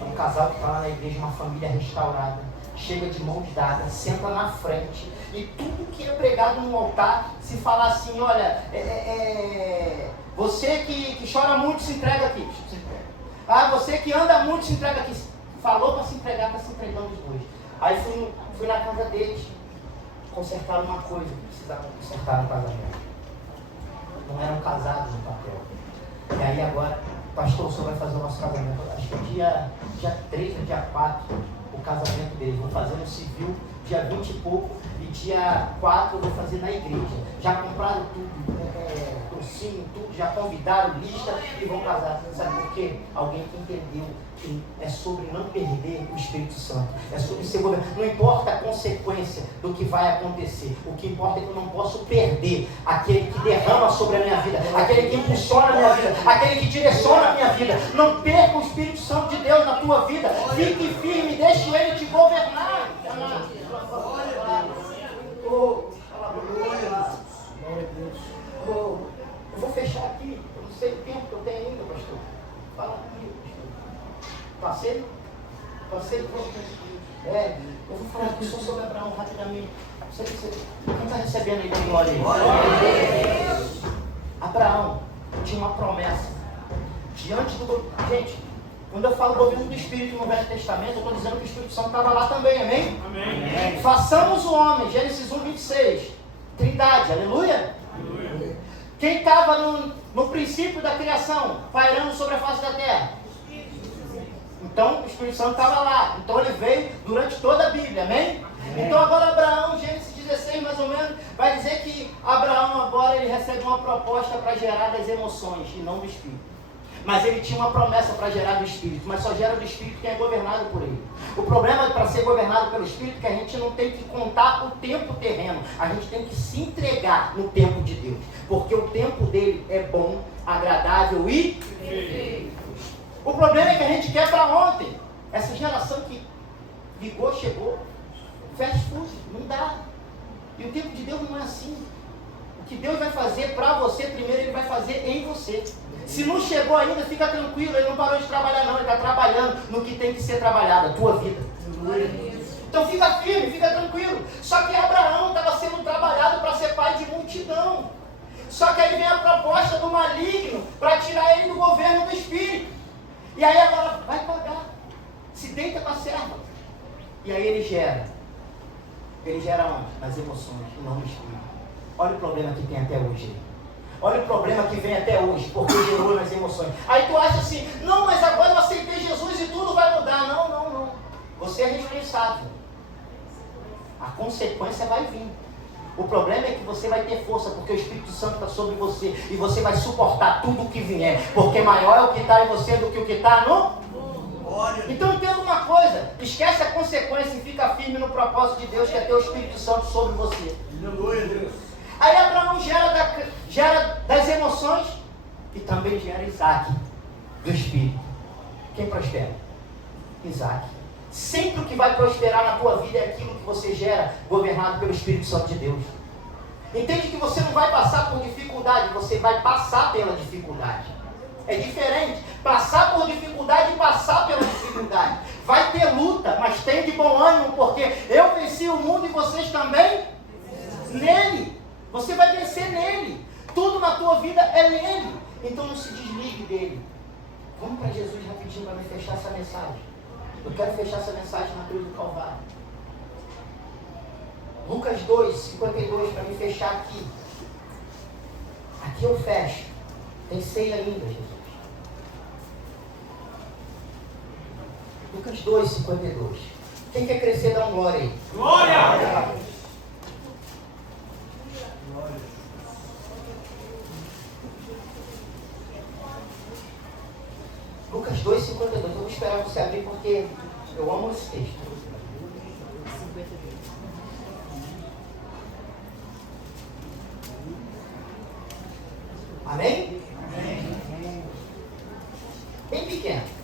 É um casal que está lá na igreja, uma família restaurada, chega de mãos dadas, senta na frente, e tudo que é pregado no altar, se falar assim, olha, você que chora muito, se entrega aqui. Se entrega. Ah, você que anda muito, se entrega aqui. Falou para se entregar, está se entregando os dois. Aí fui na casa deles, consertaram uma coisa que precisava consertar no casamento. Não eram casados no papel. E aí agora, pastor, o senhor vai fazer o nosso casamento. Acho que dia 3 ou dia 4, o casamento deles. Vou fazer no civil, dia 20 e pouco. E dia 4 eu vou fazer na igreja. Já compraram tudo, cursinho, tudo. Já convidaram lista e vão casar. Sabe por quê? Alguém que entendeu que é sobre não perder o Espírito Santo. É sobre ser governado. Não importa a consequência do que vai acontecer. O que importa é que eu não posso perder aquele que derrama sobre a minha vida, aquele que impulsiona a minha vida, aquele que direciona a minha vida. Não perca o Espírito Santo de Deus na tua vida. Fique firme, deixe ele te governar. Eu vou fechar aqui. Eu não sei o tempo que eu tenho ainda, pastor. Fala comigo, pastor. Passei. Eu vou falar aqui só sobre Abraão rapidamente. Quem está recebendo aí com glória aí? Abraão tinha uma promessa. Diante do... Gente, quando eu falo governo do Espírito no Velho Testamento, eu estou dizendo que o Espírito Santo estava lá também, amém? Amém. Façamos o homem, Gênesis 1, 26. Trindade, aleluia? Aleluia. Quem estava no princípio da criação, pairando sobre a face da terra? Então o Espírito Santo estava lá. Então ele veio durante toda a Bíblia, amém? Então agora Abraão, Gênesis 16 mais ou menos, vai dizer que Abraão agora ele recebe uma proposta para gerar das emoções e não do Espírito. Mas ele tinha uma promessa para gerar do Espírito, mas só gera do Espírito quem é governado por ele. O problema para ser governado pelo Espírito é que a gente não tem que contar o tempo terreno, a gente tem que se entregar no tempo de Deus, porque o tempo dele é bom, agradável e perfeito. O problema é que a gente quer para ontem. Essa geração que ligou, chegou, fast food, não dá. E o tempo de Deus não é assim. O que Deus vai fazer para você, primeiro Ele vai fazer em você. Se não chegou ainda, fica tranquilo, Ele não parou de trabalhar não, Ele está trabalhando no que tem que ser trabalhado, a tua vida. Então fica firme, fica tranquilo. Só que Abraão estava sendo trabalhado para ser pai de multidão. Só que aí vem a proposta do maligno para tirar ele do governo do Espírito. E aí agora vai pagar. Se deita com a serva. E aí ele gera. Ele gera onde? Nas emoções, e não no Espírito. Olha o problema que tem até hoje. Olha o problema que vem até hoje, porque gerou nas emoções. Aí tu acha assim, não, mas agora eu aceitei Jesus e tudo vai mudar. Não. Você é responsável. A consequência vai vir. O problema é que você vai ter força, porque o Espírito Santo está sobre você, e você vai suportar tudo o que vier, porque maior é o que está em você do que o que está no... Então entenda uma coisa, esquece a consequência e fica firme no propósito de Deus, que é ter o Espírito Santo sobre você. Aí Abraão gera das emoções e também gera Isaac, do Espírito. Quem prospera? Isaac. Sempre o que vai prosperar na tua vida é aquilo que você gera, governado pelo Espírito Santo de Deus. Entende que você não vai passar por dificuldade, você vai passar pela dificuldade. É diferente, passar por dificuldade e passar pela dificuldade. Vai ter luta, mas tem de bom ânimo, porque eu venci o mundo e vocês também nele. Você vai vencer nele. Tudo na tua vida é nele. Então não se desligue dele. Vamos para Jesus rapidinho para me fechar essa mensagem. Eu quero fechar essa mensagem na cruz do Calvário. Lucas 2, 52, para me fechar aqui. Aqui eu fecho. Tem ceia ainda, Jesus. Lucas 2, 52. Quem quer crescer, dá um glória aí. Glória! Lucas 2, 52. Eu vou esperar você abrir porque eu amo esse texto. Amém? Amém. Bem pequeno.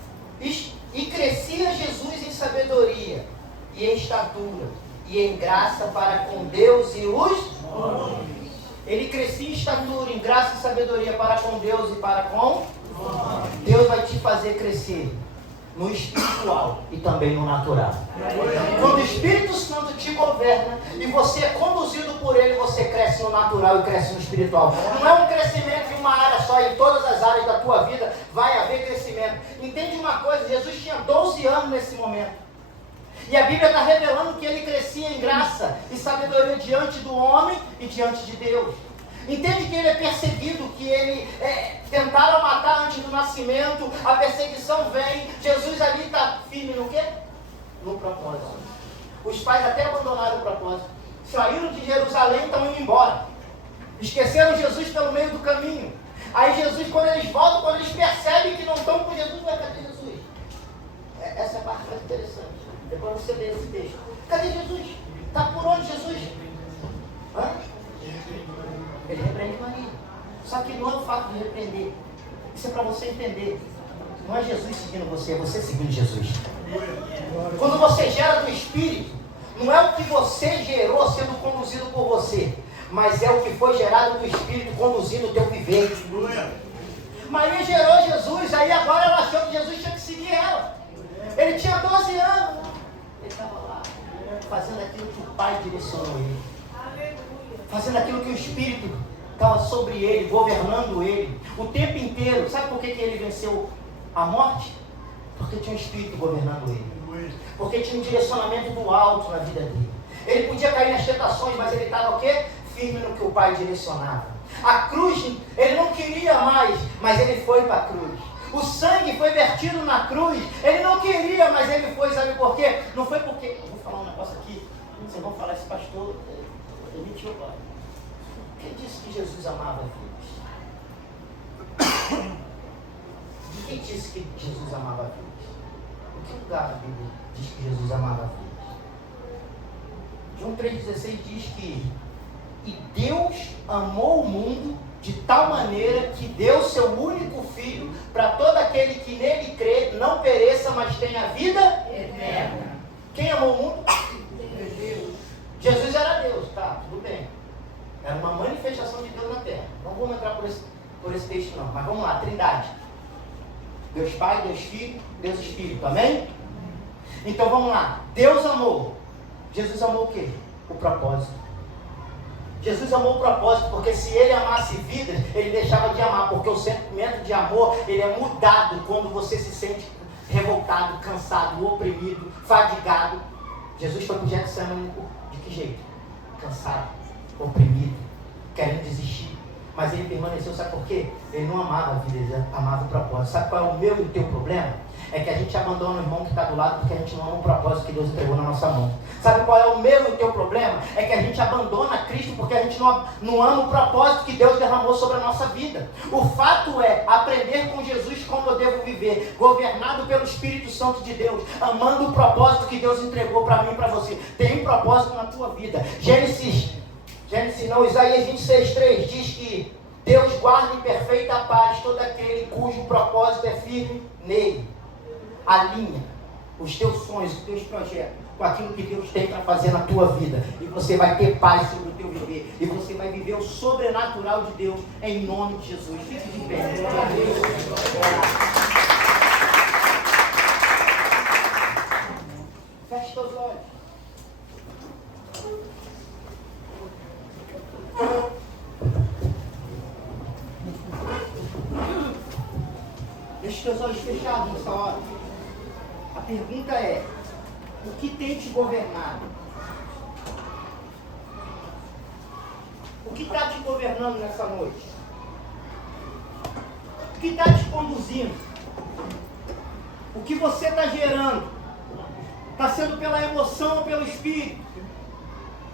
E crescia Jesus em sabedoria, e em estatura, e em graça para com Deus e os homens. Ele crescia em estatura, em graça e sabedoria para com Deus e para com Deus vai te fazer crescer no espiritual e também no natural. Quando o Espírito Santo te governa e você é conduzido por ele, você cresce no natural e cresce no espiritual. Não é um crescimento em uma área só, em todas as áreas da tua vida vai haver crescimento. Entende uma coisa, Jesus tinha 12 anos nesse momento. E a Bíblia está revelando que ele crescia em graça e sabedoria diante do homem e diante de Deus. Entende que ele é perseguido, que ele tentaram matar antes do nascimento, a perseguição vem, Jesus ali está firme no quê? No propósito. Os pais até abandonaram o propósito, saíram de Jerusalém e estão indo embora, esqueceram Jesus pelo meio do caminho. Aí Jesus, quando eles voltam, quando eles percebem que não estão com Jesus, vai, cadê Jesus? Essa é a parte mais interessante, depois você lê esse texto. Cadê Jesus? Está por onde Jesus? Hã? Ele repreende Maria. Só que não é o fato de repreender. Isso é para você entender. Não é Jesus seguindo você, é você seguindo Jesus. Quando você gera do Espírito, não é o que você gerou sendo conduzido por você, mas é o que foi gerado do Espírito conduzindo o teu viver. Maria gerou Jesus, aí agora ela achou que Jesus tinha que seguir ela. Ele tinha 12 anos. Ele estava lá, fazendo aquilo que o Pai direcionou ele. Fazendo aquilo que o Espírito estava sobre ele, governando ele, o tempo inteiro. Sabe por que ele venceu a morte? Porque tinha um Espírito governando ele. Porque tinha um direcionamento do alto na vida dele. Ele podia cair nas tentações, mas ele estava o quê? Firme no que o Pai direcionava. A cruz, ele não queria mais, mas ele foi para a cruz. O sangue foi vertido na cruz, ele não queria, mas ele foi, sabe por quê? Não foi porque, eu vou falar um negócio aqui, vocês vão falar, esse pastor mentiu agora. Quem disse que Jesus amava filhos? Quem disse que Jesus amava filhos? Em que lugar a Bíblia diz que Jesus amava filhos? João 3,16 diz que e Deus amou o mundo de tal maneira que deu seu único filho para todo aquele que nele crê, não pereça, mas tenha vida eterna. Quem amou o mundo? Jesus era Deus, tá, tudo bem. Era uma manifestação de Deus na terra. Não vamos entrar por esse texto não, mas vamos lá, Trindade. Deus Pai, Deus Filho, Deus Espírito, amém? Então vamos lá, Deus amou. Jesus amou o quê? O propósito. Jesus amou o propósito, porque se ele amasse vidas, ele deixava de amar, porque o sentimento de amor, ele é mudado quando você se sente revoltado, cansado, oprimido, fadigado. Jesus foi para o Getsemane de que jeito? Cansado, oprimido, querendo desistir. Mas ele permaneceu, sabe por quê? Ele não amava a vida, ele amava o propósito. Sabe qual é o meu e o teu problema? É que a gente abandona o irmão que está do lado porque a gente não ama o propósito que Deus entregou na nossa mão. Sabe qual é o meu e o teu problema? É que a gente abandona Cristo porque a gente não ama o propósito que Deus derramou sobre a nossa vida. O fato é aprender com Jesus como eu devo viver, governado pelo Espírito Santo de Deus, amando o propósito que Deus entregou para mim e para você. Tem um propósito na tua vida. Isaías 26:3 diz que Deus guarda em perfeita paz todo aquele cujo propósito é firme nele. Alinha os teus sonhos, os teus projetos com aquilo que Deus tem para fazer na tua vida, e você vai ter paz sobre o teu viver, e você vai viver o sobrenatural de Deus em nome de Jesus. Fique de pé. Feche teus olhos. Deixe teus olhos fechados nessa hora. A pergunta é: o que tem te governado? O que está te governando nessa noite? O que está te conduzindo? O que você está gerando? Está sendo pela emoção ou pelo Espírito?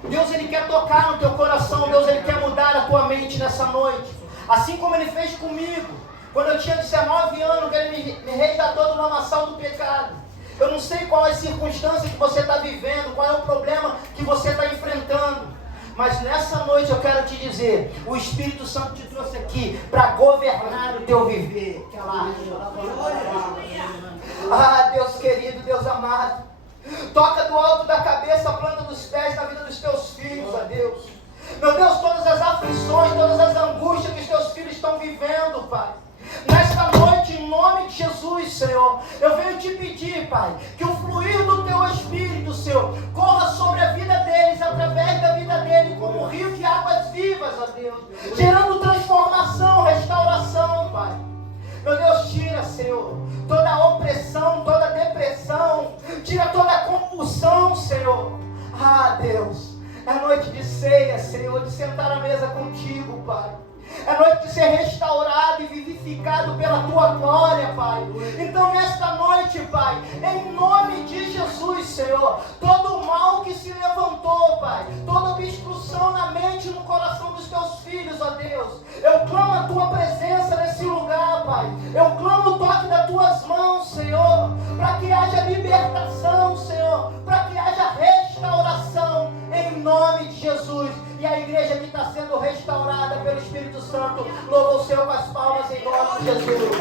Deus, Ele quer tocar no teu coração. Deus, Ele quer mudar a tua mente nessa noite. Assim como Ele fez comigo. Quando eu tinha 19 anos, Ele me resgatou do lamaçal do pecado. Eu não sei qual é a circunstância que você está vivendo, qual é o problema que você está enfrentando. Mas nessa noite eu quero te dizer, o Espírito Santo te trouxe aqui para governar o teu viver. Ah, Deus querido, Deus amado. Toca do alto da cabeça a planta dos pés na vida dos teus filhos, ó Deus. Meu Deus, todas as aflições, todas as angústias que os teus filhos estão vivendo, Pai. Nesta noite, em nome de Jesus, Senhor, eu venho te pedir, Pai, que o fluir do teu Espírito, Senhor, corra sobre a vida deles, através da vida deles, como um rio de águas vivas, ó Deus, gerando transformação, restauração, Pai. Meu Deus, tira, Senhor, toda a opressão, toda a depressão, tira toda a compulsão, Senhor. Ah, Deus, é noite de ceia, Senhor, de sentar à mesa contigo, Pai. É noite de ser restaurado e vivificado pela tua glória, Pai. Então nesta noite, Pai, em nome de Jesus, Senhor, todo o mal que se levantou, Pai, toda obstrução na mente e no coração dos teus filhos, ó Deus, eu clamo a tua presença nesse lugar, Pai. Eu clamo o toque das tuas mãos, Senhor, para que haja libertação, Senhor, para que haja restauração, em nome de Jesus. E a igreja que está sendo restaurada pelo Espírito Santo, louva o Senhor com as palmas em nome de Jesus.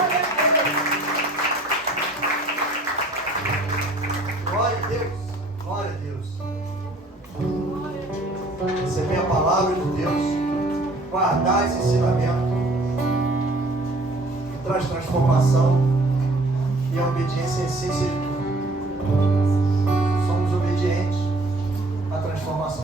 Glória a Deus, glória a Deus. Receber a palavra de Deus, guardar esse ensinamento, que traz transformação, e a obediência é a essência de tudo. Somos obedientes à transformação.